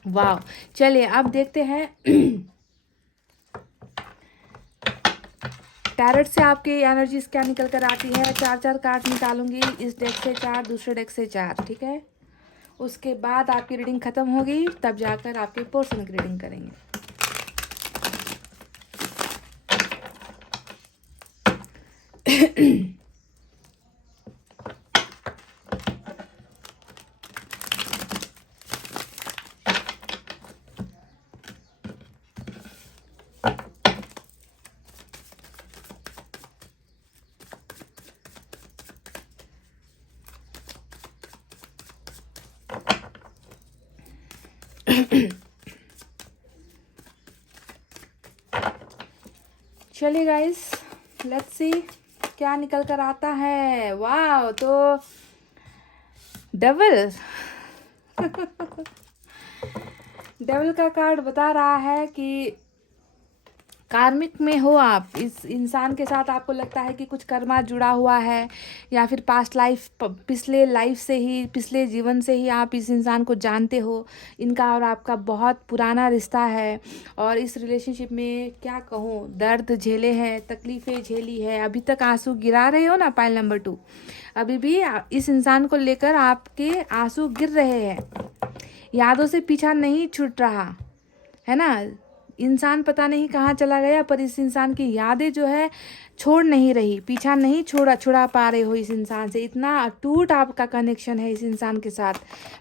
वाह, चलिए अब देखते हैं टैरेट से आपकी एनर्जीज क्या निकल कर आती है। 4 कार्ड निकालूंगी, इस डेक से 4, दूसरे डेक से 4। ठीक है, उसके बाद आपकी रीडिंग ख़त्म होगी, तब जाकर आपके पोर्शन की रीडिंग करेंगे। चलिए गाइस, लेट्स सी क्या निकल कर आता है। वाह, तो डबल डबल का कार्ड बता रहा है कि कार्मिक में हो आप, इस इंसान के साथ आपको लगता है कि कुछ कर्मा जुड़ा हुआ है, या फिर पास्ट लाइफ, पिछले लाइफ से ही, पिछले जीवन से ही आप इस इंसान को जानते हो। इनका और आपका बहुत पुराना रिश्ता है, और इस रिलेशनशिप में क्या कहूँ, दर्द झेले हैं, तकलीफ़ें झेली है, अभी तक आंसू गिरा रहे हो ना पाइल नंबर 2, अभी भी इस इंसान को लेकर आपके आंसू गिर रहे हैं। यादों से पीछा नहीं छूट रहा है ना। इंसान पता नहीं कहाँ चला गया, पर इस इंसान की यादें जो है छोड़ नहीं रही, पीछा नहीं छुड़ा पा रहे हो इस इंसान से। इतना अटूट आपका कनेक्शन है इस इंसान के साथ,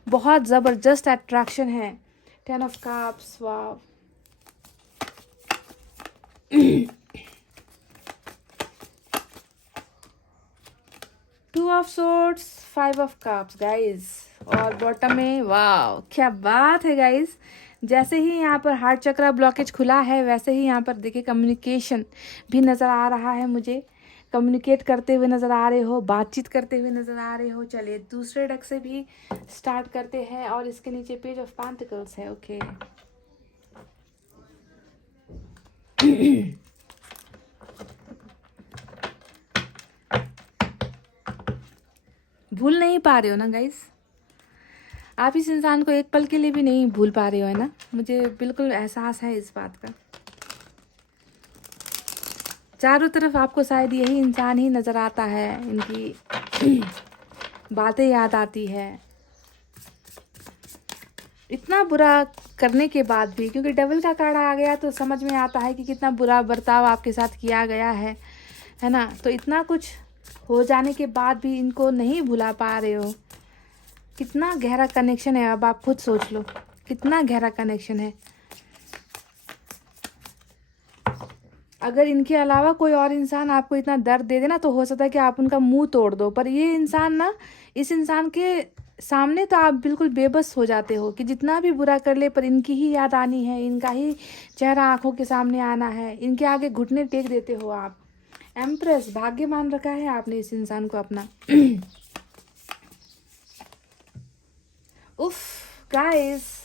बहुत ज़बरदस्त अट्रैक्शन है। 10 of cups, wow. 2 of swords, 5 of cups guys, और बॉटम में वाव, क्या बात है गाइस। जैसे ही यहाँ पर हार्ट चक्रा ब्लॉकेज खुला है, वैसे ही यहाँ पर देखिए कम्युनिकेशन भी नज़र आ रहा है मुझे। कम्युनिकेट करते हुए नज़र आ रहे हो, बातचीत करते हुए नज़र आ रहे हो। चलिए दूसरे डेक से भी स्टार्ट करते हैं, और इसके नीचे पेज ऑफ पेंटिकल्स है। ओके भूल नहीं पा रहे हो ना गाइस, आप इस इंसान को एक पल के लिए भी नहीं भूल पा रहे हो, है ना। मुझे बिल्कुल एहसास है इस बात का। चारों तरफ आपको शायद यही इंसान ही नज़र आता है, इनकी बातें याद आती है। इतना बुरा करने के बाद भी, क्योंकि डबल का कार्ड आ गया तो समझ में आता है कि कितना बुरा बर्ताव आपके साथ किया गया है ना। तो इतना कुछ हो जाने के बाद भी इनको नहीं भुला पा रहे हो। कितना गहरा कनेक्शन है, अब आप खुद सोच लो कितना गहरा कनेक्शन है। अगर इनके अलावा कोई और इंसान आपको इतना दर्द दे देना तो हो सकता है कि आप उनका मुंह तोड़ दो, पर ये इंसान ना, इस इंसान के सामने तो आप बिल्कुल बेबस हो जाते हो कि जितना भी बुरा कर ले पर इनकी ही याद आनी है, इनका ही चेहरा आंखों के सामने आना है, इनके आगे घुटने टेक देते हो आप। एम्प्रेस, भाग्य मान रखा है आपने इस इंसान को अपना। उफ गाइस,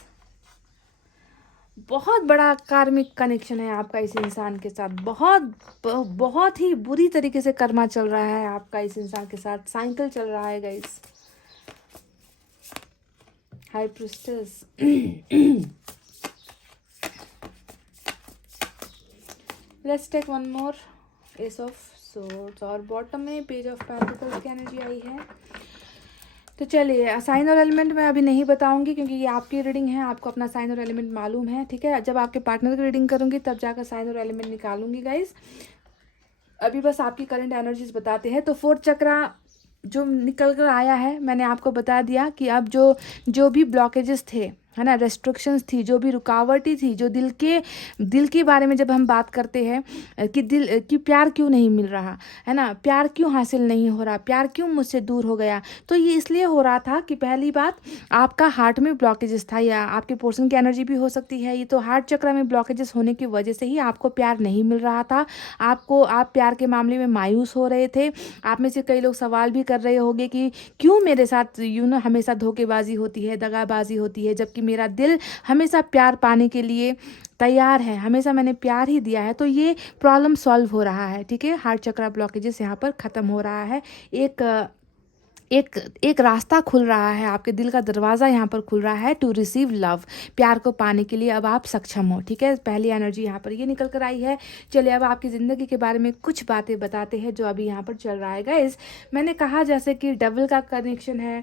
बहुत बड़ा कार्मिक कनेक्शन है आपका इस इंसान के साथ। बहुत ही बुरी तरीके से कर्मा चल रहा है आपका इस इंसान के साथ, साइकिल चल रहा है guys. High priestess, let's take one more, ace of swords, और बॉटम में पेज ऑफ पेंटिकल्स की एनर्जी आई है। तो चलिए, साइन और एलिमेंट मैं अभी नहीं बताऊंगी क्योंकि ये आपकी रीडिंग है, आपको अपना साइन और एलिमेंट मालूम है, ठीक है। जब आपके पार्टनर की रीडिंग करूंगी तब जाकर साइन और एलिमेंट निकालूंगी गाइस। अभी बस आपकी करंट एनर्जीज बताते हैं। तो फोर्थ चक्रा जो निकल कर आया है, मैंने आपको बता दिया कि अब जो भी ब्लॉकेजेस थे, है ना, रेस्ट्रिक्शंस थी, जो भी रुकावटें थी, जो दिल के बारे में जब हम बात करते हैं कि प्यार क्यों नहीं मिल रहा, है ना, प्यार क्यों हासिल नहीं हो रहा, प्यार क्यों मुझसे दूर हो गया, तो ये इसलिए हो रहा था कि पहली बात आपका हार्ट में ब्लॉकेजेस था, या आपके पोर्शन की एनर्जी भी हो सकती है। ये तो हार्ट चक्र में ब्लॉकेजेस होने की वजह से ही आपको प्यार नहीं मिल रहा था। आप प्यार के मामले में मायूस हो रहे थे। आप में से कई लोग सवाल भी कर रहे होंगे कि क्यों मेरे साथ हमेशा धोखेबाजी होती है, दगाबाजी होती है, जबकि मेरा दिल हमेशा प्यार पाने के लिए तैयार है, हमेशा मैंने प्यार ही दिया है। तो ये प्रॉब्लम सॉल्व हो रहा है, ठीक है। हार्ट चक्र ब्लॉकेजेस यहाँ पर ख़त्म हो रहा है। एक रास्ता खुल रहा है, आपके दिल का दरवाज़ा यहाँ पर खुल रहा है टू रिसीव लव, प्यार को पाने के लिए अब आप सक्षम हो, ठीक है। पहली एनर्जी यहाँ पर ये निकल कर आई है। चलिए, अब आपकी ज़िंदगी के बारे में कुछ बातें बताते हैं जो अभी यहाँ पर चल रहा है गाइस। मैंने कहा जैसे कि डबल का कनेक्शन है,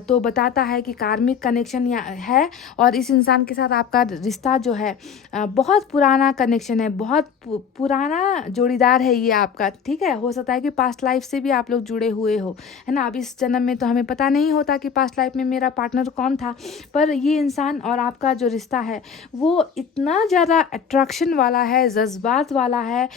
तो बताता है कि कार्मिक कनेक्शन है, और इस इंसान के साथ आपका रिश्ता जो है बहुत पुराना कनेक्शन है, बहुत पुराना जोड़ीदार है ये आपका, ठीक है। हो सकता है कि पास्ट लाइफ से भी आप लोग जुड़े हुए हो, है ना। अब इस जन्म में तो हमें पता नहीं होता कि पास्ट लाइफ में मेरा पार्टनर कौन था, पर ये इंसान और आपका जो रिश्ता है वो इतना ज़्यादा अट्रैक्शन वाला है, जज्बात वाला है,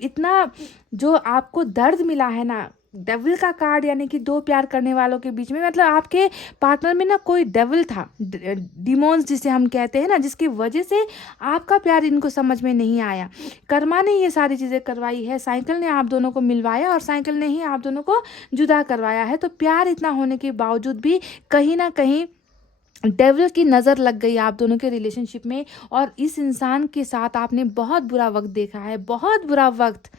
इतना जो आपको दर्द मिला है ना, डेविल का कार्ड, यानी कि दो प्यार करने वालों के बीच में, मतलब आपके पार्टनर में ना कोई डेविल था, डिमोन्स जिसे हम कहते हैं ना, जिसकी वजह से आपका प्यार इनको समझ में नहीं आया। कर्मा ने ये सारी चीज़ें करवाई है, साइकिल ने आप दोनों को मिलवाया और साइकिल ने ही आप दोनों को जुदा करवाया है। तो प्यार इतना होने के बावजूद भी कहीं ना कहीं डेविल की नज़र लग गई आप दोनों के रिलेशनशिप में, और इस इंसान के साथ आपने बहुत बुरा वक्त देखा है, बहुत बुरा वक्त।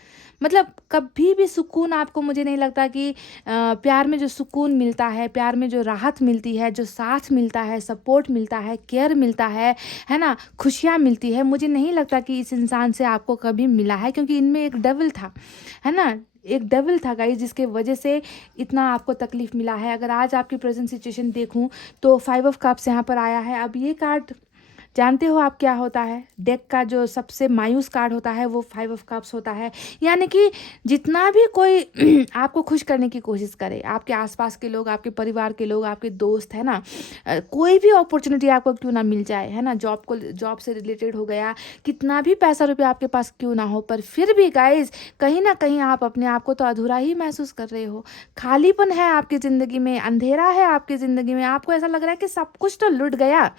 मतलब कभी भी सुकून आपको, मुझे नहीं लगता कि प्यार में जो सुकून मिलता है, प्यार में जो राहत मिलती है, जो साथ मिलता है, सपोर्ट मिलता है, केयर मिलता है ना, खुशियाँ मिलती है, मुझे नहीं लगता कि इस इंसान से आपको कभी मिला है, क्योंकि इनमें एक डेविल था, है ना, एक डेविल था गाइस, जिसके वजह से इतना आपको तकलीफ मिला है। अगर आज आपकी प्रेजेंट सिचुएशन देखूं तो 5 ऑफ कप्स यहाँ पर आया है। अब ये कार्ड जानते हो आप क्या होता है, डेक का जो सबसे मायूस कार्ड होता है वो 5 ऑफ कप्स होता है। यानी कि जितना भी कोई आपको खुश करने की कोशिश करे, आपके आसपास के लोग, आपके परिवार के लोग, आपके दोस्त, है ना, कोई भी अपॉर्चुनिटी आपको क्यों ना मिल जाए, है ना, जॉब से रिलेटेड हो गया, कितना भी पैसा रुपया आपके पास क्यों ना हो, पर फिर भी गाइज कहीं ना कहीं आप अपने आप को तो अधूरा ही महसूस कर रहे हो। खालीपन है आपकी ज़िंदगी में, अंधेरा है आपकी ज़िंदगी में, आपको ऐसा लग रहा है कि सब कुछ तो लुट गया,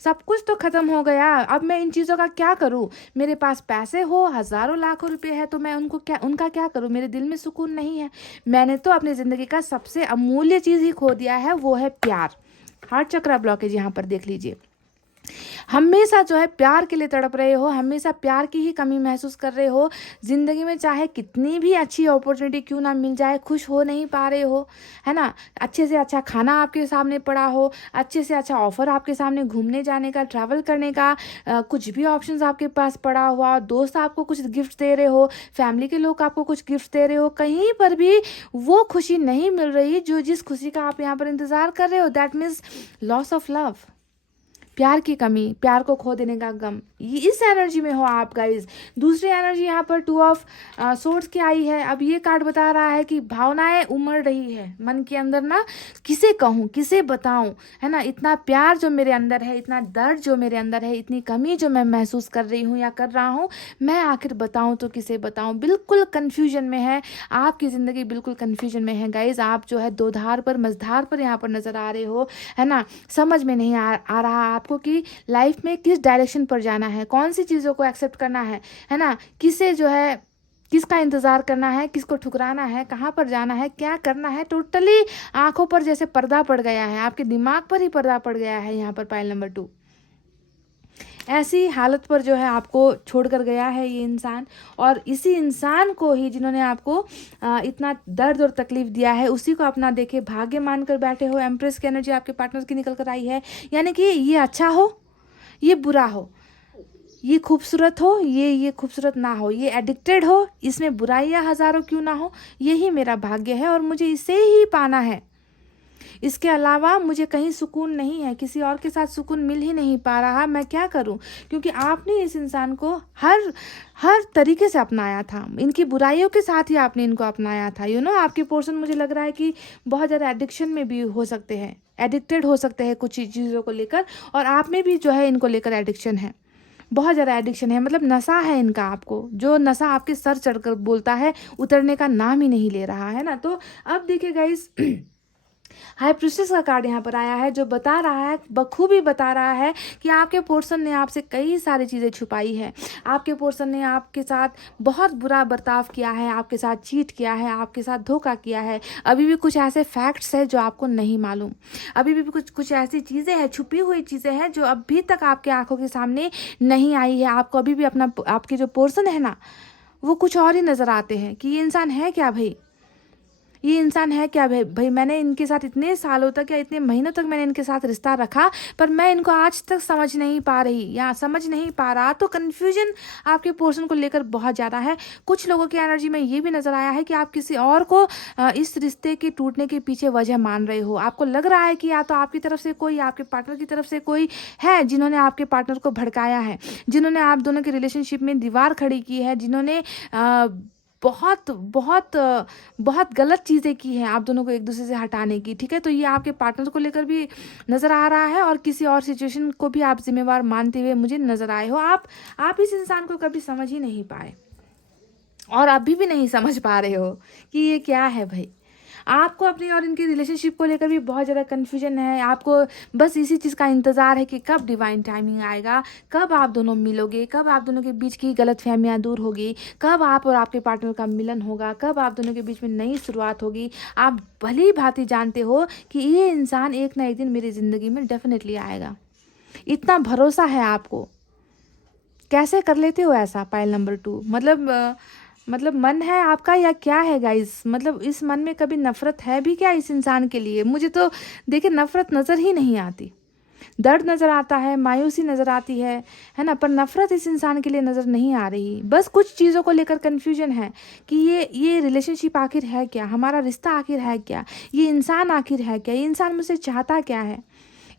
सब कुछ तो ख़त्म हो गया, अब मैं इन चीज़ों का क्या करूं। मेरे पास पैसे हो, हज़ारों लाखों रुपए है, तो मैं उनका क्या करूं, मेरे दिल में सुकून नहीं है। मैंने तो अपनी ज़िंदगी का सबसे अमूल्य चीज़ ही खो दिया है, वो है प्यार। हार्ट चक्र ब्लॉकेज यहाँ पर देख लीजिए, हमेशा जो है प्यार के लिए तड़प रहे हो, हमेशा प्यार की ही कमी महसूस कर रहे हो। ज़िंदगी में चाहे कितनी भी अच्छी अपॉर्चुनिटी क्यों ना मिल जाए, खुश हो नहीं पा रहे हो, है ना? अच्छे से अच्छा खाना आपके सामने पड़ा हो, अच्छे से अच्छा ऑफ़र आपके सामने घूमने जाने का, ट्रैवल करने का, कुछ भी ऑप्शंस आपके पास पड़ा हुआ, दोस्त आपको कुछ गिफ्ट दे रहे हो, फैमिली के लोग आपको कुछ गिफ्ट दे रहे हो, कहीं पर भी वो खुशी नहीं मिल रही जो जिस खुशी का आप यहाँ पर इंतज़ार कर रहे हो। That means loss of love, प्यार की कमी, प्यार को खो देने का गम, ये इस एनर्जी में हो आप गाइज। दूसरी एनर्जी यहाँ पर टू ऑफ सोर्ड्स की आई है। अब ये कार्ड बता रहा है कि भावनाएं उमड़ रही है मन के अंदर ना, किसे कहूँ किसे बताऊँ, है ना? इतना प्यार जो मेरे अंदर है, इतना दर्द जो मेरे अंदर है, इतनी कमी जो मैं महसूस कर रही हूँ या कर रहा हूँ, मैं आखिर बताऊँ तो किसे बताऊँ। बिल्कुल कन्फ्यूजन में है आपकी ज़िंदगी, बिल्कुल कन्फ्यूजन में है गाइज। आप जो है दो धार पर मझधार पर यहाँ पर नज़र आ रहे हो, है ना? समझ में नहीं आ रहा आपको कि लाइफ में किस डायरेक्शन पर जाना है, कौन सी चीज़ों को एक्सेप्ट करना है ना? किसे जो है किसका इंतज़ार करना है, किसको ठुकराना है, कहाँ पर जाना है, क्या करना है। टोटली आंखों पर जैसे पर्दा पड़ गया है, आपके दिमाग पर ही पर्दा पड़ गया है यहाँ पर पाइल नंबर 2। ऐसी हालत पर जो है आपको छोड़कर गया है ये इंसान, और इसी इंसान को ही जिन्होंने आपको इतना दर्द और तकलीफ दिया है, उसी को अपना देखे भाग्य मानकर बैठे हो। एम्प्रेस की एनर्जी आपके पार्टनर की निकल कर आई है, यानी कि ये अच्छा हो, ये बुरा हो, ये खूबसूरत हो, ये खूबसूरत ना हो, ये एडिक्टेड हो, इसमें बुराइयां हज़ारों क्यों ना हो, यही मेरा भाग्य है और मुझे इसे ही पाना है। इसके अलावा मुझे कहीं सुकून नहीं है, किसी और के साथ सुकून मिल ही नहीं पा रहा। मैं क्या करूं? क्योंकि आपने इस इंसान को हर हर तरीके से अपनाया था, इनकी बुराइयों के साथ ही आपने इनको अपनाया था। आपके पोर्शन मुझे लग रहा है कि बहुत ज़्यादा एडिक्शन में भी हो सकते हैं, एडिक्टेड हो सकते हैं कुछ चीज़ों को लेकर, और आप में भी जो है इनको लेकर एडिक्शन है, बहुत ज़्यादा एडिक्शन है। मतलब नशा है इनका, आपको जो नशा आपके सर चढ़कर बोलता है, उतरने का नाम ही नहीं ले रहा है ना। तो अब देखिए गाइस, हाई प्रिस्टेस का कार्ड यहाँ पर आया है, जो बता रहा है, बखूबी बता रहा है कि आपके पोर्सन ने आपसे कई सारी चीज़ें छुपाई है। आपके पोर्सन ने आपके साथ बहुत बुरा बर्ताव किया है, आपके साथ चीट किया है, आपके साथ धोखा किया है। अभी भी कुछ ऐसे फैक्ट्स हैं जो आपको नहीं मालूम, अभी भी कुछ ऐसी चीज़ें हैं, छुपी हुई चीज़ें हैं जो अभी तक आपके आंखों के सामने नहीं आई है। आपको अभी भी आपके जो पोर्सन है ना, वो कुछ और ही नज़र आते हैं कि ये इंसान है क्या भाई, ये इंसान है क्या भाई। मैंने इनके साथ इतने सालों तक या इतने महीनों तक मैंने इनके साथ रिश्ता रखा, पर मैं इनको आज तक समझ नहीं पा रही या समझ नहीं पा रहा। तो कन्फ्यूजन आपके पोर्शन को लेकर बहुत ज़्यादा है। कुछ लोगों की एनर्जी में ये भी नज़र आया है कि आप किसी और को इस रिश्ते के टूटने के पीछे वजह मान रहे हो। आपको लग रहा है कि या तो आपकी तरफ से कोई, आपके पार्टनर की तरफ से कोई है जिन्होंने आपके पार्टनर को भड़काया है, जिन्होंने आप दोनों के रिलेशनशिप में दीवार खड़ी की है, जिन्होंने बहुत बहुत बहुत गलत चीज़ें की हैं आप दोनों को एक दूसरे से हटाने की। ठीक है, तो ये आपके पार्टनर को लेकर भी नज़र आ रहा है, और किसी और सिचुएशन को भी आप जिम्मेवार मानते हुए मुझे नज़र आए हो। आप इस इंसान को कभी समझ ही नहीं पाए, और अभी भी नहीं समझ पा रहे हो कि ये क्या है भाई। आपको अपनी और इनकी रिलेशनशिप को लेकर भी बहुत ज़्यादा कन्फ्यूजन है। आपको बस इसी चीज़ का इंतज़ार है कि कब डिवाइन टाइमिंग आएगा, कब आप दोनों मिलोगे, कब आप दोनों के बीच की गलतफहमियां दूर होगी, कब आप और आपके पार्टनर का मिलन होगा, कब आप दोनों के बीच में नई शुरुआत होगी। आप भली भांति जानते हो कि ये इंसान एक ना एक दिन मेरी ज़िंदगी में डेफिनेटली आएगा, इतना भरोसा है आपको। कैसे कर लेते हो ऐसा पाइल नंबर 2? मतलब मन है आपका या क्या है गाइस? मतलब इस मन में कभी नफरत है भी क्या इस इंसान के लिए? मुझे तो देखिए नफरत नज़र ही नहीं आती, दर्द नज़र आता है, मायूसी नज़र आती है ना, पर नफरत इस इंसान के लिए नज़र नहीं आ रही। बस कुछ चीज़ों को लेकर कन्फ्यूजन है कि ये रिलेशनशिप आखिर है क्या, हमारा रिश्ता आखिर है क्या, ये इंसान आखिर है क्या, ये इंसान मुझसे चाहता क्या है।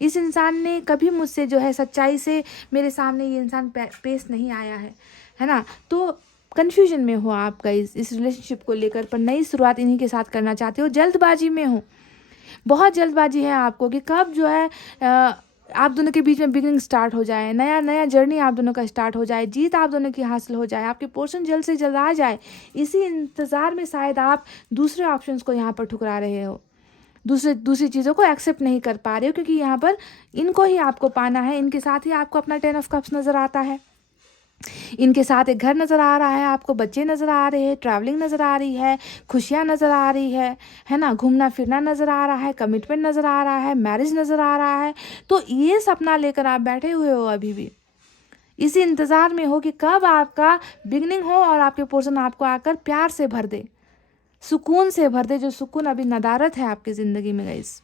इस इंसान ने कभी मुझसे जो है सच्चाई से मेरे सामने ये इंसान पेश नहीं आया है ना। तो कन्फ्यूजन में हो आप गाइस इस रिलेशनशिप को लेकर, पर नई शुरुआत इन्हीं के साथ करना चाहते हो, जल्दबाजी में हो, बहुत जल्दबाजी है आपको कि कब जो है आप दोनों के बीच में बिगिनिंग स्टार्ट हो जाए, नया नया जर्नी आप दोनों का स्टार्ट हो जाए, जीत आप दोनों की हासिल हो जाए, आपके पोर्शन जल्द से जल्द आ जाए। इसी इंतज़ार में शायद आप दूसरे ऑप्शंस को यहाँ पर ठुकरा रहे हो, दूसरी चीज़ों को एक्सेप्ट नहीं कर पा रहे हो, क्योंकि यहाँ पर इनको ही आपको पाना है, इनके साथ ही आपको अपना 10 ऑफ कप्स नज़र आता है। इनके साथ एक घर नज़र आ रहा है, आपको बच्चे नज़र आ रहे हैं, ट्रैवलिंग नज़र आ रही है, खुशियाँ नज़र आ रही है ना, घूमना फिरना नज़र आ रहा है, कमिटमेंट नज़र आ रहा है, मैरिज नज़र आ रहा है। तो ये सपना लेकर आप बैठे हुए हो अभी भी, इसी इंतज़ार में हो कि कब आपका बिगनिंग हो और आपके पोर्शन आपको आकर प्यार से भर दे, सुकून से भर दे, जो सुकून अभी नदारत है आपकी ज़िंदगी में गाइस।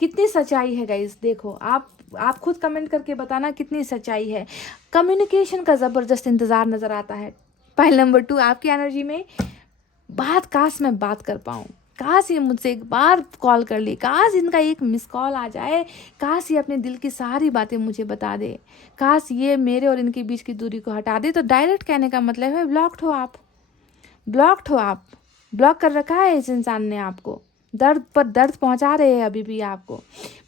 कितनी सच्चाई है गाइस, देखो आप खुद कमेंट करके बताना कितनी सच्चाई है। कम्युनिकेशन का ज़बरदस्त इंतज़ार नज़र आता है। पॉइंट नंबर 2, आपकी एनर्जी में काश मैं बात कर पाऊँ, काश ये मुझसे एक बार कॉल कर ले, काश इनका एक मिस कॉल आ जाए, काश ये अपने दिल की सारी बातें मुझे बता दे, काश ये मेरे और इनके बीच की दूरी को हटा दे। तो डायरेक्ट कहने का मतलब है ब्लॉक्ड हो आप, ब्लॉक्ड हो आप, ब्लॉक कर रखा है इस इंसान ने आपको, दर्द पर दर्द पहुंचा रहे हैं अभी भी आपको।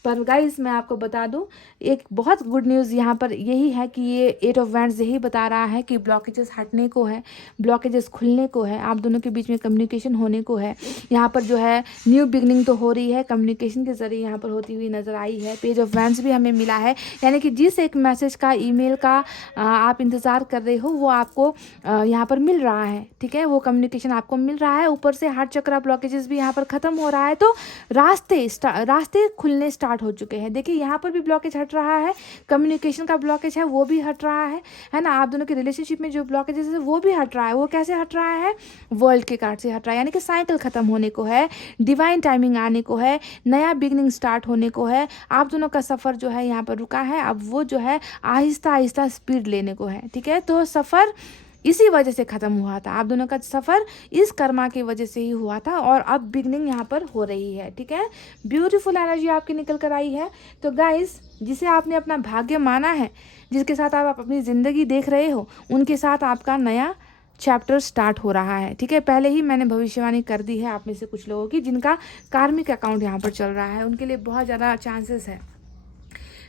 पर गाइस मैं आपको बता दूं, एक बहुत गुड न्यूज़ यहाँ पर यही है कि ये 8 ऑफ वैंड्स यही बता रहा है कि ब्लॉकेजेस हटने को है, ब्लॉकेजेस खुलने को है, आप दोनों के बीच में कम्युनिकेशन होने को है। यहाँ पर जो है न्यू बिगनिंग तो हो रही है, कम्युनिकेशन के ज़रिए यहाँ पर होती हुई नज़र आई है। पेज ऑफ वैंड्स भी हमें मिला है, यानी कि जिस एक मैसेज का, ईमेल का आप इंतज़ार कर रहे हो वो आपको यहाँ पर मिल रहा है, ठीक है, वो कम्युनिकेशन आपको मिल रहा है। ऊपर से हार्ट चक्रा ब्लॉकेजेस भी यहाँ पर ख़त्म हो रहा है, तो रास्ते खुलने स्टार्ट हो चुके हैं। देखिए यहाँ पर भी ब्लॉकेज हट रहा है, कम्युनिकेशन का ब्लॉकेज है वो भी हट रहा है ना, आप दोनों के रिलेशनशिप में जो ब्लॉकेजेस है वो भी हट रहा है। वो कैसे हट रहा है, वर्ल्ड के कार्ड से हट रहा है, यानी कि साइकिल ख़त्म होने को है, डिवाइन टाइमिंग आने को है, नया बिगनिंग स्टार्ट होने को है। आप दोनों का सफ़र जो है यहाँ पर रुका है, अब वो जो है आहिस्ता आहिस्ता स्पीड लेने को है, ठीक है। तो सफ़र इसी वजह से ख़त्म हुआ था, आप दोनों का सफ़र इस कर्मा की वजह से ही हुआ था, और अब बिगनिंग यहाँ पर हो रही है, ठीक है। ब्यूटीफुल एनर्जी आपकी निकल कर आई है। तो गाइस, जिसे आपने अपना भाग्य माना है, जिसके साथ आप अपनी ज़िंदगी देख रहे हो, उनके साथ आपका नया चैप्टर स्टार्ट हो रहा है, ठीक है। पहले ही मैंने भविष्यवाणी कर दी है आप में से कुछ लोगों की, जिनका कार्मिक अकाउंट यहाँ पर चल रहा है, उनके लिए बहुत ज़्यादा चांसेस है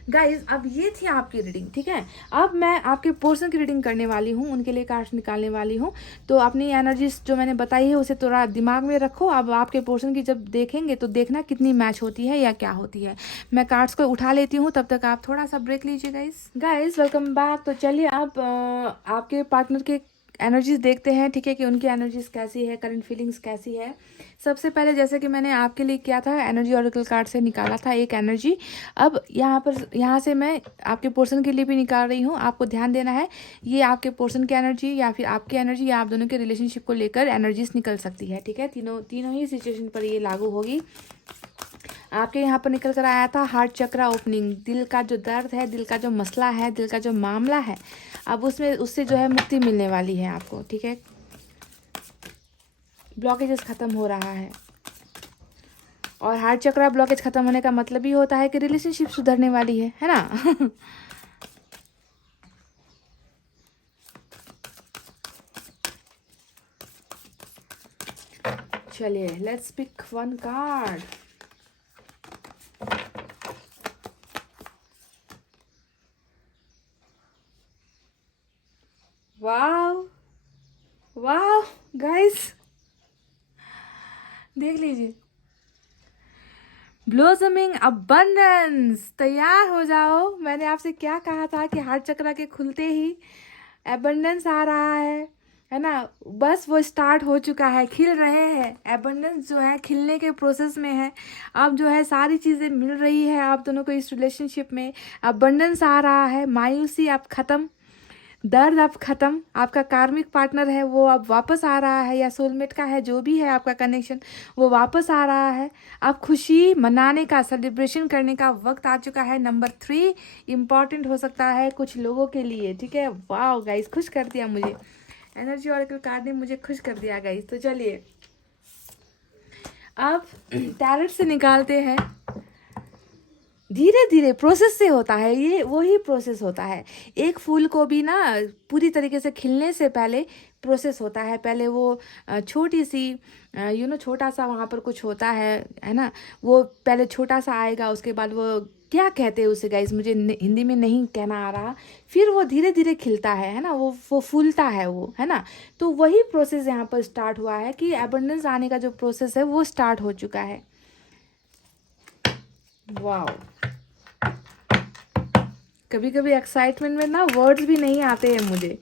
गाइज। अब ये थी आपकी रीडिंग, ठीक है। अब मैं आपके पोर्शन की रीडिंग करने वाली हूँ, उनके लिए कार्ड्स निकालने वाली हूँ। तो अपनी एनर्जीज जो मैंने बताई है उसे थोड़ा दिमाग में रखो। अब आपके पोर्शन की जब देखेंगे तो देखना कितनी मैच होती है या क्या होती है। मैं कार्ड्स को उठा लेती हूँ, तब तक आप थोड़ा सा ब्रेक लीजिए गाइज वेलकम बैक। तो चलिए अब आपके पार्टनर के एनर्जीज देखते हैं, ठीक है, कि उनकी एनर्जीज कैसी है, करंट फीलिंग्स कैसी है। सबसे पहले जैसे कि मैंने आपके लिए किया था, एनर्जी ऑरेकल कार्ड से निकाला था एक एनर्जी। अब यहाँ से मैं आपके पोर्शन के लिए भी निकाल रही हूँ। आपको ध्यान देना है, ये आपके पोर्शन की एनर्जी या फिर आपकी एनर्जी या आप दोनों के रिलेशनशिप को लेकर एनर्जीज निकल सकती है, ठीक है। तीनों ही सिचुएशन पर ये लागू होगी। आपके यहाँ पर निकल कर आया था हार्ट चक्रा ओपनिंग, दिल का जो दर्द है, दिल का जो मसला है, दिल का जो मामला है, अब उससे जो है मुक्ति मिलने वाली है आपको, ठीक है। ब्लॉकेजेस ख़त्म हो रहा है, और हार्ट चक्रा ब्लॉकेज ख़त्म होने का मतलब ही होता है कि रिलेशनशिप सुधरने वाली है ना। चलिए let's pick one card. Wow wow guys, देख लीजिए, ब्लोसमिंग अबंडेंस, तैयार हो जाओ। मैंने आपसे क्या कहा था कि हार्ट चक्रा के खुलते ही एबंडेंस आ रहा है ना। बस वो स्टार्ट हो चुका है, खिल रहे हैं, एबंडेंस जो है खिलने के प्रोसेस में है। अब जो है सारी चीज़ें मिल रही है आप दोनों को इस रिलेशनशिप में, अबंडेंस आ रहा है, मायूसी अब ख़त्म, दर्द अब ख़त्म। आपका कार्मिक पार्टनर है वो अब वापस आ रहा है, या सोलमेट का है, जो भी है आपका कनेक्शन, वो वापस आ रहा है। अब खुशी मनाने का, सेलिब्रेशन करने का वक्त आ चुका है। नंबर 3 इम्पॉर्टेंट हो सकता है कुछ लोगों के लिए, ठीक है। वाह गाइस, खुश कर दिया मुझे, एनर्जी ऑरेकल कार्ड ने मुझे खुश कर दिया गाइस। तो चलिए अब टैरेट से निकालते हैं। धीरे धीरे प्रोसेस से होता है, ये वही प्रोसेस होता है। एक फूल को भी ना पूरी तरीके से खिलने से पहले प्रोसेस होता है। पहले वो छोटी सी छोटा सा वहाँ पर कुछ होता है ना, वो पहले छोटा सा आएगा, उसके बाद वो क्या कहते हैं उसे गाइस, मुझे हिंदी में नहीं कहना आ रहा, फिर वो धीरे धीरे खिलता है ना, वो फूलता है वो, है ना। तो वही प्रोसेस यहाँ पर स्टार्ट हुआ है कि एबंडेंस आने का जो प्रोसेस है वो स्टार्ट हो चुका है। वाओ, कभी कभी एक्साइटमेंट में ना वर्ड्स भी नहीं आते हैं मुझे।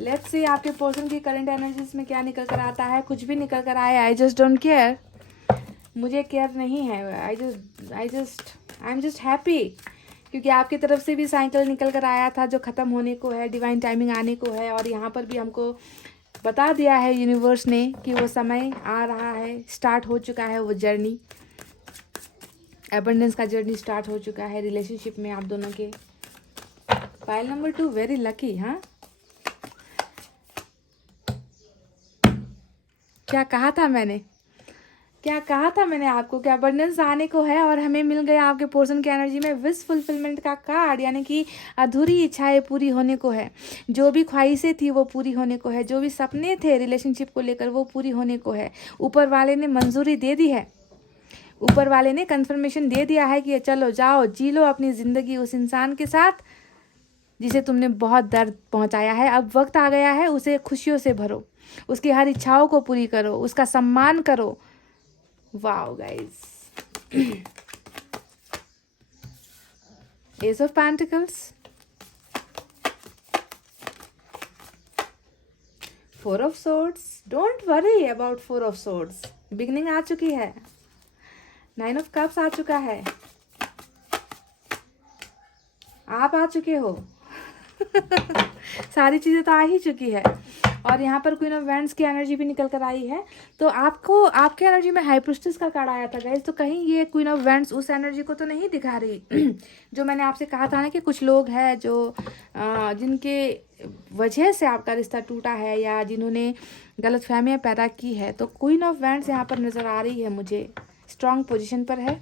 लेट्स सी आपके पर्सन की करंट एनर्जीज में क्या निकल कर आता है। कुछ भी निकल कर आए, आई जस्ट डोंट केयर, मुझे केयर नहीं है। आई एम जस्ट हैप्पी, क्योंकि आपकी तरफ से भी साइकिल निकल कर आया था जो ख़त्म होने को है, डिवाइन टाइमिंग आने को है। और यहाँ पर भी हमको बता दिया है यूनिवर्स ने कि वो समय आ रहा है, स्टार्ट हो चुका है वो जर्नी, एबंडेंस का जर्नी स्टार्ट हो चुका है रिलेशनशिप में आप दोनों के। Pile number 2 very lucky. हाँ, क्या कहा था मैंने आपको कि अबंडेंस आने को है और हमें मिल गया आपके पोर्शन की एनर्जी में विश फुलफिलमेंट का कार्ड, यानी कि अधूरी इच्छाएं पूरी होने को है। जो भी ख्वाहिशें थी वो पूरी होने को है, जो भी सपने थे रिलेशनशिप को लेकर वो पूरी होने को है। ऊपर वाले ने मंजूरी दे दी है, ऊपर वाले ने कंफर्मेशन दे दिया है कि चलो जाओ जी लो अपनी ज़िंदगी उस इंसान के साथ जिसे तुमने बहुत दर्द पहुंचाया है। अब वक्त आ गया है, उसे खुशियों से भरो, उसकी हर इच्छाओं को पूरी करो, उसका सम्मान करो। Wow guys, ace of pentacles, 4 of swords. Don't worry about 4 of swords, beginning आ चुकी है। 9 ऑफ कप्स आ चुका है, आप आ चुके हो। सारी चीज़ें तो आ ही चुकी है। और यहाँ पर क्वीन ऑफ वैंड्स की एनर्जी भी निकल कर आई है। तो आपको आपके एनर्जी में हाई प्रिस्टेस का कार्ड आया था गाइस, तो कहीं ये क्वीन ऑफ वैंड्स उस एनर्जी को तो नहीं दिखा रही जो मैंने आपसे कहा था ना कि कुछ लोग हैं जो जिनके वजह से आपका रिश्ता टूटा है या जिन्होंने गलतफहमियां पैदा की है। तो क्वीन ऑफ वैंड्स यहाँ पर नज़र आ रही है मुझे, स्ट्रॉन्ग पोजिशन पर है।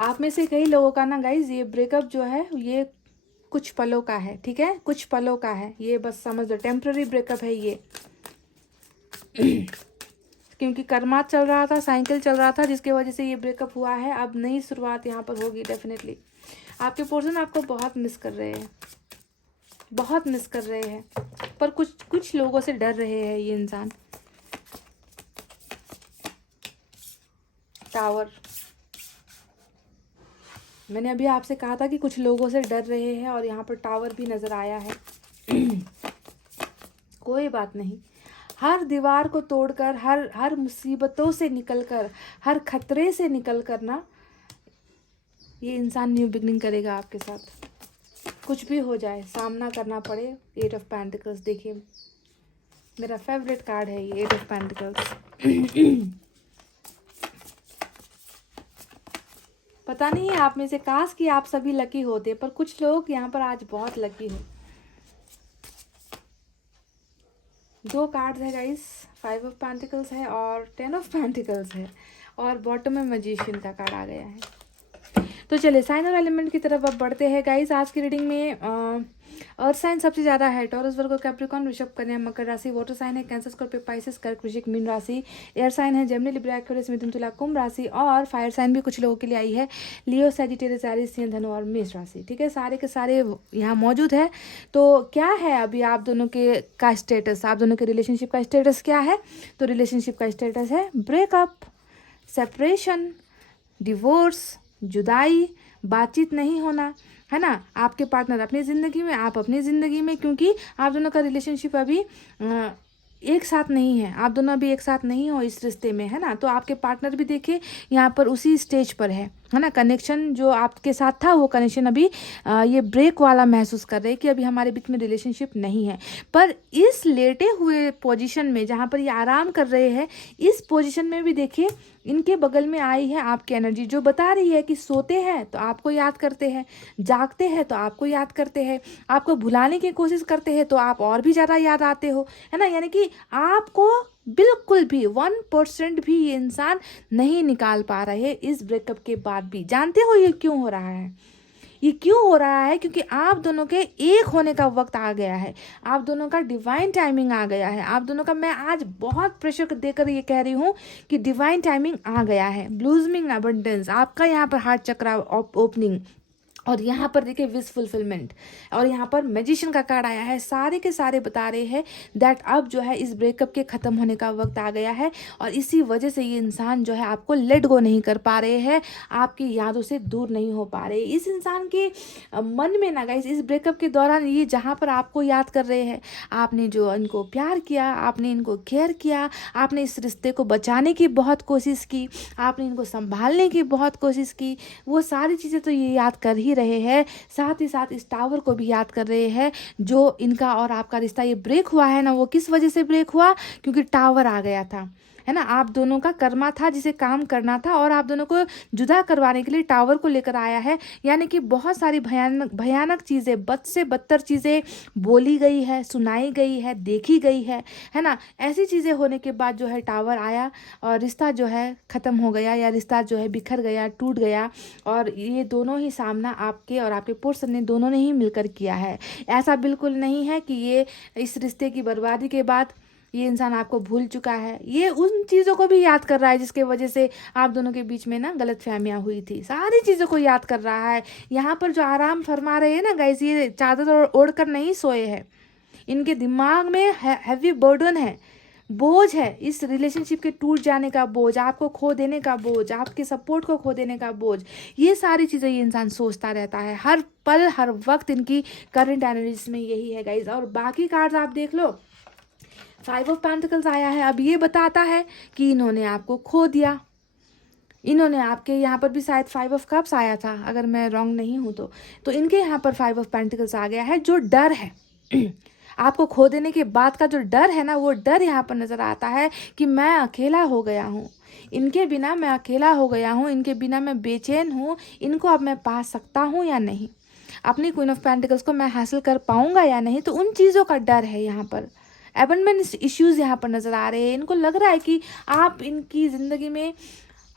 आप में से कई लोगों का ना गाइज ये ब्रेकअप जो है ये कुछ पलों का है, ठीक है, कुछ पलों का है, ये बस समझ लो टेम्प्ररी ब्रेकअप है ये। क्योंकि कर्मा चल रहा था, साइकिल चल रहा था, जिसकी वजह से ये ब्रेकअप हुआ है। अब नई शुरुआत यहाँ पर होगी डेफिनेटली। आपके पर्सन आपको बहुत मिस कर रहे हैं, बहुत मिस कर रहे हैं, पर कुछ लोगों से डर रहे हैं ये इंसान। टावर, मैंने अभी आपसे कहा था कि कुछ लोगों से डर रहे हैं और यहाँ पर टावर भी नज़र आया है। कोई बात नहीं, हर दीवार को तोड़कर, हर मुसीबतों से निकलकर, हर खतरे से निकलकर ना ये इंसान न्यू बिगनिंग करेगा आपके साथ। कुछ भी हो जाए, सामना करना पड़े। 8 ऑफ पेंटिकल्स, देखिए मेरा फेवरेट कार्ड है ये 8 ऑफ पेंटिकल्स। पता नहीं आप में से, काश कि आप सभी लकी होते, पर कुछ लोग यहाँ पर आज बहुत लकी हो। 2 कार्ड्स है गाइस, 5 ऑफ पेंटिकल्स है और 10 ऑफ पेंटिकल्स है, और बॉटम में मैजिशियन का कार्ड आ गया है। तो चलिए साइन और एलिमेंट की तरफ अब बढ़ते हैं गाइस। आज की रीडिंग में अर्थ साइन सबसे ज़्यादा है, टॉरस, वर्गो, कैप्रिकॉर्न, वृषभ, कन्या, मकर राशि। वाटर साइन है कैंसर, स्कॉर्पियो, पाइसेस, कर्क, वृश्चिक, मीन राशि। एयर साइन है जेमिनी, लिब्रा, एक्वेरियस, मिथुन, तुला, कुंभ राशि। और फायर साइन भी कुछ लोगों के लिए आई है, लियो, सैजिटेरियस, एरीज, सिंह, धनु और मेष राशि। ठीक है, सारे के सारे यहाँ मौजूद है। तो क्या है अभी आप दोनों के का स्टेटस, आप दोनों के रिलेशनशिप का स्टेटस क्या है? तो रिलेशनशिप का स्टेटस है ब्रेकअप, सेपरेशन, डिवोर्स, जुदाई, बातचीत नहीं होना, है ना। आपके पार्टनर अपनी ज़िंदगी में, आप अपनी ज़िंदगी में, क्योंकि आप दोनों का रिलेशनशिप अभी एक साथ नहीं है, आप दोनों अभी एक साथ नहीं हो इस रिश्ते में, है ना। तो आपके पार्टनर भी देखिए यहाँ पर उसी स्टेज पर है, है ना, कनेक्शन जो आपके साथ था वो कनेक्शन अभी ये ब्रेक वाला महसूस कर रहे हैं कि अभी हमारे बीच में रिलेशनशिप नहीं है। पर इस लेटे हुए पोजीशन में जहाँ पर ये आराम कर रहे हैं, इस पोजीशन में भी देखिए इनके बगल में आई है आपकी एनर्जी, जो बता रही है कि सोते हैं तो आपको याद करते हैं, जागते हैं तो आपको याद करते हैं, आपको भुलाने की कोशिश करते हैं तो आप और भी ज़्यादा याद आते हो, है ना। यानी कि आपको बिल्कुल भी 1% भी ये इंसान नहीं निकाल पा रहे इस ब्रेकअप के बाद भी। जानते हो ये क्यों हो रहा है? ये क्यों हो रहा है? क्योंकि आप दोनों के एक होने का वक्त आ गया है, आप दोनों का डिवाइन टाइमिंग आ गया है, आप दोनों का, मैं आज बहुत प्रेशर देकर ये कह रही हूँ कि डिवाइन टाइमिंग आ गया है। ब्लूजमिंग अबंडेंस, आपका यहाँ पर हार्ट चक्रा ओपनिंग, और यहाँ पर देखिए विश फुलफिलमेंट, और यहाँ पर मैजिशियन का कार्ड आया है। सारे के सारे बता रहे हैं दैट अब जो है इस ब्रेकअप के ख़त्म होने का वक्त आ गया है, और इसी वजह से ये इंसान जो है आपको लेट गो नहीं कर पा रहे हैं, आपकी यादों से दूर नहीं हो पा रहे। इस इंसान के मन में ना गाइस, इस ब्रेकअप के दौरान ये जहाँ पर आपको याद कर रहे हैं, आपने जो इनको प्यार किया, आपने इनको केयर किया, आपने इस रिश्ते को बचाने की बहुत कोशिश की, आपने इनको संभालने की बहुत कोशिश की, वो सारी चीज़ें तो ये याद कर ही रहे हैं। साथ ही साथ इस टावर को भी याद कर रहे हैं, जो इनका और आपका रिश्ता ये ब्रेक हुआ है ना, वो किस वजह से ब्रेक हुआ? क्योंकि टावर आ गया था, है ना। आप दोनों का कर्मा था जिसे काम करना था, और आप दोनों को जुदा करवाने के लिए टावर को लेकर आया है। यानी कि बहुत सारी भयानक भयानक चीज़ें, बद से बदतर चीज़ें बोली गई है, सुनाई गई है, देखी गई है ना। ऐसी चीज़ें होने के बाद जो है टावर आया, और रिश्ता जो है ख़त्म हो गया, या रिश्ता जो है बिखर गया, टूट गया। और ये दोनों ही सामना आपके और आपके पर्सन ने दोनों ने ही मिलकर किया है। ऐसा बिल्कुल नहीं है कि ये इस रिश्ते की बर्बादी के बाद ये इंसान आपको भूल चुका है, ये उन चीज़ों को भी याद कर रहा है जिसके वजह से आप दोनों के बीच में ना गलतफहमियां हुई थी। सारी चीज़ों को याद कर रहा है। यहाँ पर जो आराम फरमा रहे हैं ना गाइस, ये चादर ओढ़ कर नहीं सोए हैं, इनके दिमाग में हैवी बर्डन है, बोझ है, इस रिलेशनशिप के टूट जाने का बोझ, आपको खो देने का बोझ, आपके सपोर्ट को खो देने का बोझ। ये सारी चीज़ें ये इंसान सोचता रहता है हर पल हर वक्त। इनकी करंट एनर्जीज में यही है गाइज। और बाकी कार्ड्स आप देख लो, 5 ऑफ पेंटिकल्स आया है। अब ये बताता है कि इन्होंने आपको खो दिया, इन्होंने आपके यहाँ पर भी शायद 5 ऑफ कप्स आया था, अगर मैं रॉन्ग नहीं हूँ तो इनके यहाँ पर 5 ऑफ पेंटिकल्स आ गया है। जो डर है आपको खो देने के बाद का जो डर है ना, वो डर यहाँ पर नज़र आता है कि मैं अकेला हो गया हूँ, इनके बिना मैं अकेला हो गया हूँ, इनके बिना मैं बेचैन हूँ, इनको अब मैं पा सकता हूँ या नहीं, अपनी क्वीन ऑफ पेंटिकल्स को मैं हासिल कर पाऊँगा या नहीं। तो उन चीज़ों का डर है यहाँ पर। एबंडेंस इश्यूज़ यहाँ पर नज़र आ रहे हैं। इनको लग रहा है कि आप इनकी ज़िंदगी में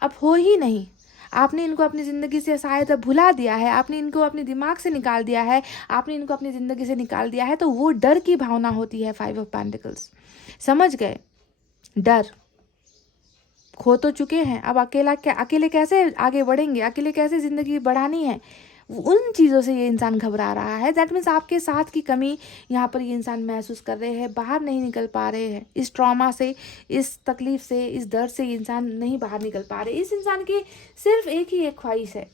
अब हो ही नहीं, आपने इनको अपनी ज़िंदगी से शायद भुला दिया है, आपने इनको अपने दिमाग से निकाल दिया है, आपने इनको अपनी ज़िंदगी से निकाल दिया है। तो वो डर की भावना होती है 5 ऑफ पेंटिकल्स। समझ गए? डर, खो तो चुके हैं, अब अकेले कैसे आगे बढ़ेंगे, अकेले कैसे ज़िंदगी बढ़ानी है, उन चीज़ों से ये इंसान घबरा रहा है। दैट मीन्स आपके साथ की कमी यहाँ पर ये इंसान महसूस कर रहे हैं, बाहर नहीं निकल पा रहे हैं इस ट्रॉमा से, इस तकलीफ से, इस दर्द से ये इंसान नहीं बाहर निकल पा रहे। इस इंसान की सिर्फ एक ही एक ख्वाहिश है,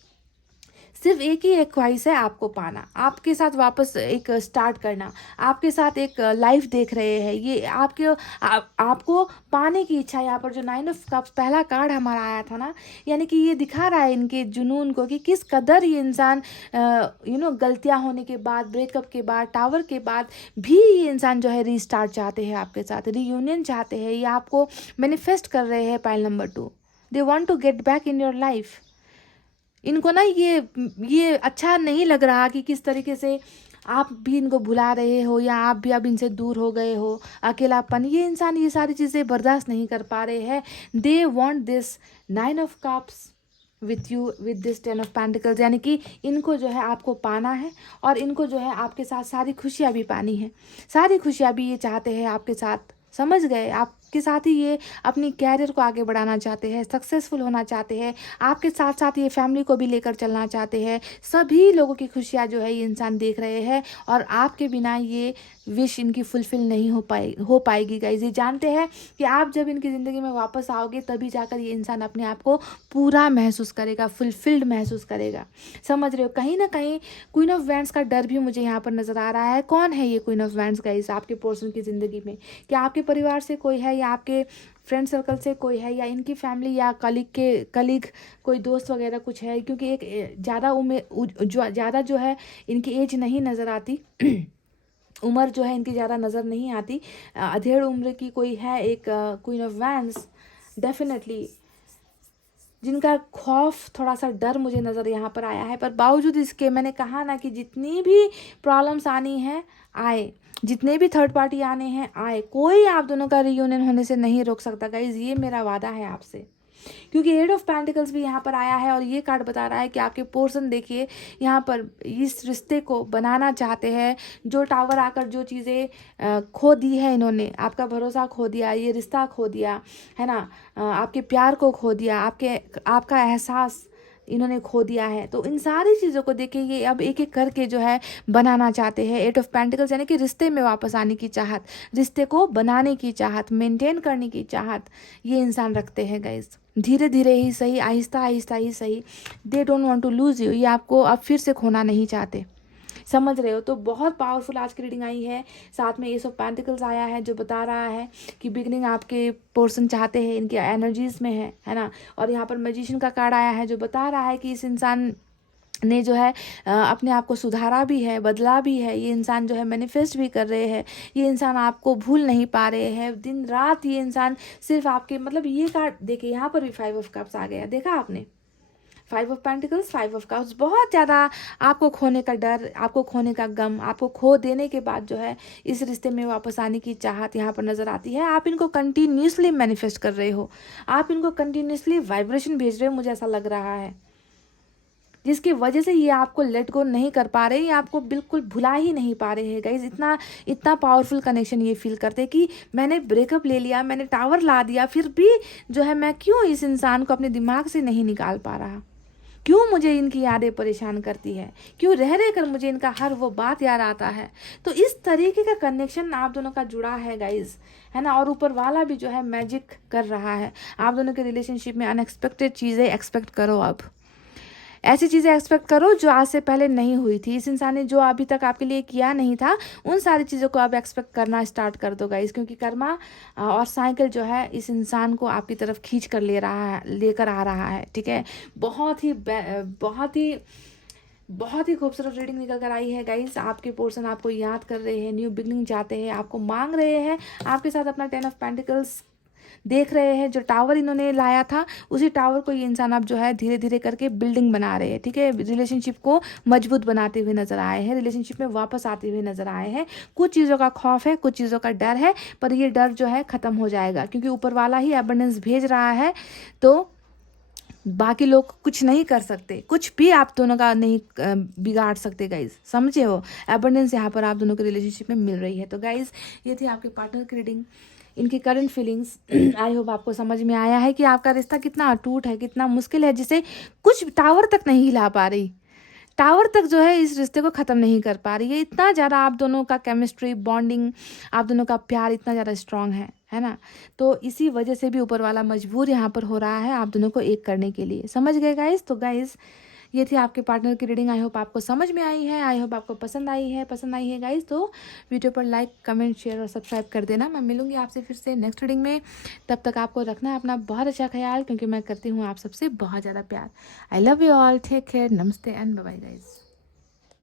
सिर्फ एक ही एक ख्वाहिश है, आपको पाना, आपके साथ वापस एक स्टार्ट करना, आपके साथ एक लाइफ देख रहे हैं ये, आपको पाने की इच्छा। यहाँ पर जो 9 ऑफ कप्स पहला कार्ड हमारा आया था ना, यानी कि ये दिखा रहा है इनके जुनून को कि किस कदर ये इंसान गलतियाँ होने के बाद, ब्रेकअप के बाद, टावर के बाद भी ये इंसान जो है रीस्टार्ट चाहते हैं आपके साथ, रीयूनियन चाहते हैं। ये आपको मैनिफेस्ट कर रहे हैं। Pile number 2, they want to get back in your life. इनको ना ये अच्छा नहीं लग रहा कि किस तरीके से आप भी इनको भुला रहे हो, या आप भी अब इनसे दूर हो गए हो, अकेलापन। ये इंसान ये सारी चीज़ें बर्दाश्त नहीं कर पा रहे हैं। They want this 9 of cups with you with this 10 of pentacles. यानी कि इनको जो है आपको पाना है, और इनको जो है आपके साथ सारी खुशियाँ भी पानी है, सारी खुशियाँ भी ये चाहते हैं आपके साथ। समझ गए? आपके साथ ही ये अपनी कैरियर को आगे बढ़ाना चाहते हैं, सक्सेसफुल होना चाहते हैं, आपके साथ साथ ये फैमिली को भी लेकर चलना चाहते हैं। सभी लोगों की खुशियाँ जो है ये इंसान देख रहे हैं, और आपके बिना ये विश इनकी फुलफिल नहीं हो पाएगी गाइस। ये जानते हैं कि आप जब इनकी ज़िंदगी में वापस आओगे तभी जाकर ये इंसान अपने आप को पूरा महसूस करेगा, फुलफिल्ड महसूस करेगा। समझ रहे हो? कहीं ना कहीं क्वीन ऑफ वैंड्स का डर भी मुझे यहाँ पर नज़र आ रहा है। कौन है ये क्वीन ऑफ वैंड्स गाइस आपके पर्सन की ज़िंदगी में? क्या आपके परिवार से कोई है, या आपके फ्रेंड सर्कल से कोई है, या इनकी फैमिली या कलीग कोई दोस्त वगैरह कुछ है, क्योंकि एक ज़्यादा जो है इनकी एज नहीं नज़र आती उम्र जो है इनकी ज़्यादा नज़र नहीं आती। अधेड़ उम्र की कोई है, एक क्वीन ऑफ वैंड्स डेफिनेटली, जिनका खौफ थोड़ा सा डर मुझे नज़र यहाँ पर आया है। पर बावजूद इसके मैंने कहा ना कि जितनी भी प्रॉब्लम्स आनी है आए, जितने भी थर्ड पार्टी आने हैं आए, कोई आप दोनों का रियूनियन होने से नहीं रोक सकता गाइज, ये मेरा वादा है आपसे। क्योंकि एट ऑफ पेंटिकल्स भी यहाँ पर आया है और ये कार्ड बता रहा है कि आपके पर्सन देखिए यहाँ पर इस रिश्ते को बनाना चाहते हैं। जो टावर आकर जो चीज़ें खो दी है इन्होंने, आपका भरोसा खो दिया, ये रिश्ता खो दिया है ना, आपके प्यार को खो दिया, आपका एहसास इन्होंने खो दिया है। तो इन सारी चीज़ों को देखिए ये अब एक एक करके जो है बनाना चाहते हैं। एट ऑफ पेंटिकल्स यानी कि रिश्ते में वापस आने की चाहत, रिश्ते को बनाने की चाहत, मेंटेन करने की चाहत ये इंसान रखते हैं गाइस। धीरे धीरे ही सही, आहिस्ता आहिस्ता ही सही, they don't want to lose you, ये आपको अब फिर से खोना नहीं चाहते, समझ रहे हो। तो बहुत पावरफुल आज की रीडिंग आई है। साथ में एस ऑफ पेंटिकल्स आया है जो बता रहा है कि बिगनिंग आपके पर्सन चाहते हैं, इनकी एनर्जीज में है ना। और यहाँ पर मैजिशियन का कार्ड आया है जो बता रहा है कि इस इंसान ने जो है अपने आप को सुधारा भी है, बदला भी है। ये इंसान जो है मैनिफेस्ट भी कर रहे हैं, ये इंसान आपको भूल नहीं पा रहे हैं दिन रात। ये इंसान सिर्फ आपके मतलब ये कार्ड देखिए, यहाँ पर भी 5 ऑफ कप्स आ गया, देखा आपने, 5 ऑफ पेंटिकल्स, 5 ऑफ कप्स। बहुत ज़्यादा आपको खोने का डर, आपको खोने का गम, आपको खो देने के बाद जो है इस रिश्ते में वापस आने की चाहत यहाँ पर नज़र आती है। आप इनको कंटिन्यूसली मैनिफेस्ट कर रहे हो, आप इनको कंटिन्यूसली वाइब्रेशन भेज रहे हो, मुझे ऐसा लग रहा है, जिसकी वजह से ये आपको लेट गो नहीं कर पा रहे, ये आपको बिल्कुल भुला ही नहीं पा रहे हैं गाइज। इतना पावरफुल कनेक्शन ये फील करते हैं कि मैंने ब्रेकअप ले लिया, मैंने टावर ला दिया, फिर भी जो है मैं क्यों इस इंसान को अपने दिमाग से नहीं निकाल पा रहा, क्यों मुझे इनकी यादें परेशान करती है, क्यों रह रह कर मुझे इनका हर वो बात याद आता है। तो इस तरीके का कनेक्शन आप दोनों का जुड़ा है गाइज, है ना। और ऊपर वाला भी जो है मैजिक कर रहा है आप दोनों के रिलेशनशिप में। अनएक्सपेक्टेड चीज़ें एक्सपेक्ट करो, अब ऐसी चीज़ें एक्सपेक्ट करो जो आज से पहले नहीं हुई थी। इस इंसान ने जो अभी तक आपके लिए किया नहीं था, उन सारी चीज़ों को आप एक्सपेक्ट करना स्टार्ट कर दो गाइस, क्योंकि कर्मा और साइकिल जो है इस इंसान को आपकी तरफ खींच कर लेकर आ रहा है, ठीक है। बहुत ही खूबसूरत रीडिंग निकल कर आई है गाइस। आपके पर्सन आपको याद कर रहे हैं, न्यू बिगनिंग चाहते हैं, आपको मांग रहे हैं, आपके साथ अपना 10 ऑफ पेंटिकल्स देख रहे हैं। जो टावर इन्होंने लाया था उसी टावर को ये इंसान अब जो है धीरे धीरे करके बिल्डिंग बना रहे हैं, ठीक है। रिलेशनशिप को मजबूत बनाते हुए नजर आए हैं, रिलेशनशिप में वापस आते हुए नजर आए हैं। कुछ चीज़ों का खौफ है, कुछ चीज़ों का डर है, पर ये डर जो है ख़त्म हो जाएगा क्योंकि ऊपर वाला ही अबंडेंस भेज रहा है। तो बाकी लोग कुछ नहीं कर सकते, कुछ भी आप दोनों का नहीं बिगाड़ सकते गाइज, समझे हो। अबंडेंस यहाँ पर आप दोनों के रिलेशनशिप में मिल रही है। तो गाइज ये थी आपके पार्टनर की रीडिंग, इनकी करंट फीलिंग्स। आई होप आपको समझ में आया है कि आपका रिश्ता कितना अटूट है, कितना मुश्किल है, जिसे कुछ टावर तक नहीं हिला पा रही, टावर तक जो है इस रिश्ते को ख़त्म नहीं कर पा रही है। इतना ज़्यादा आप दोनों का केमिस्ट्री, बॉन्डिंग, आप दोनों का प्यार इतना ज़्यादा स्ट्रांग है ना। तो इसी वजह से भी ऊपर वाला मजबूर यहाँ पर हो रहा है आप दोनों को एक करने के लिए, समझ गए गाइस। तो गाइस ये थी आपके पार्टनर की रीडिंग। आई होप आपको समझ में आई है, आई होप आपको पसंद आई है गाइस। तो वीडियो पर लाइक, कमेंट, शेयर और सब्सक्राइब कर देना। मैं मिलूंगी आपसे फिर से नेक्स्ट रीडिंग में। तब तक आपको रखना है अपना बहुत अच्छा ख्याल, क्योंकि मैं करती हूँ आप सबसे बहुत ज़्यादा प्यार। I love you all, take care, नमस्ते एंड बाय बाय गाइस।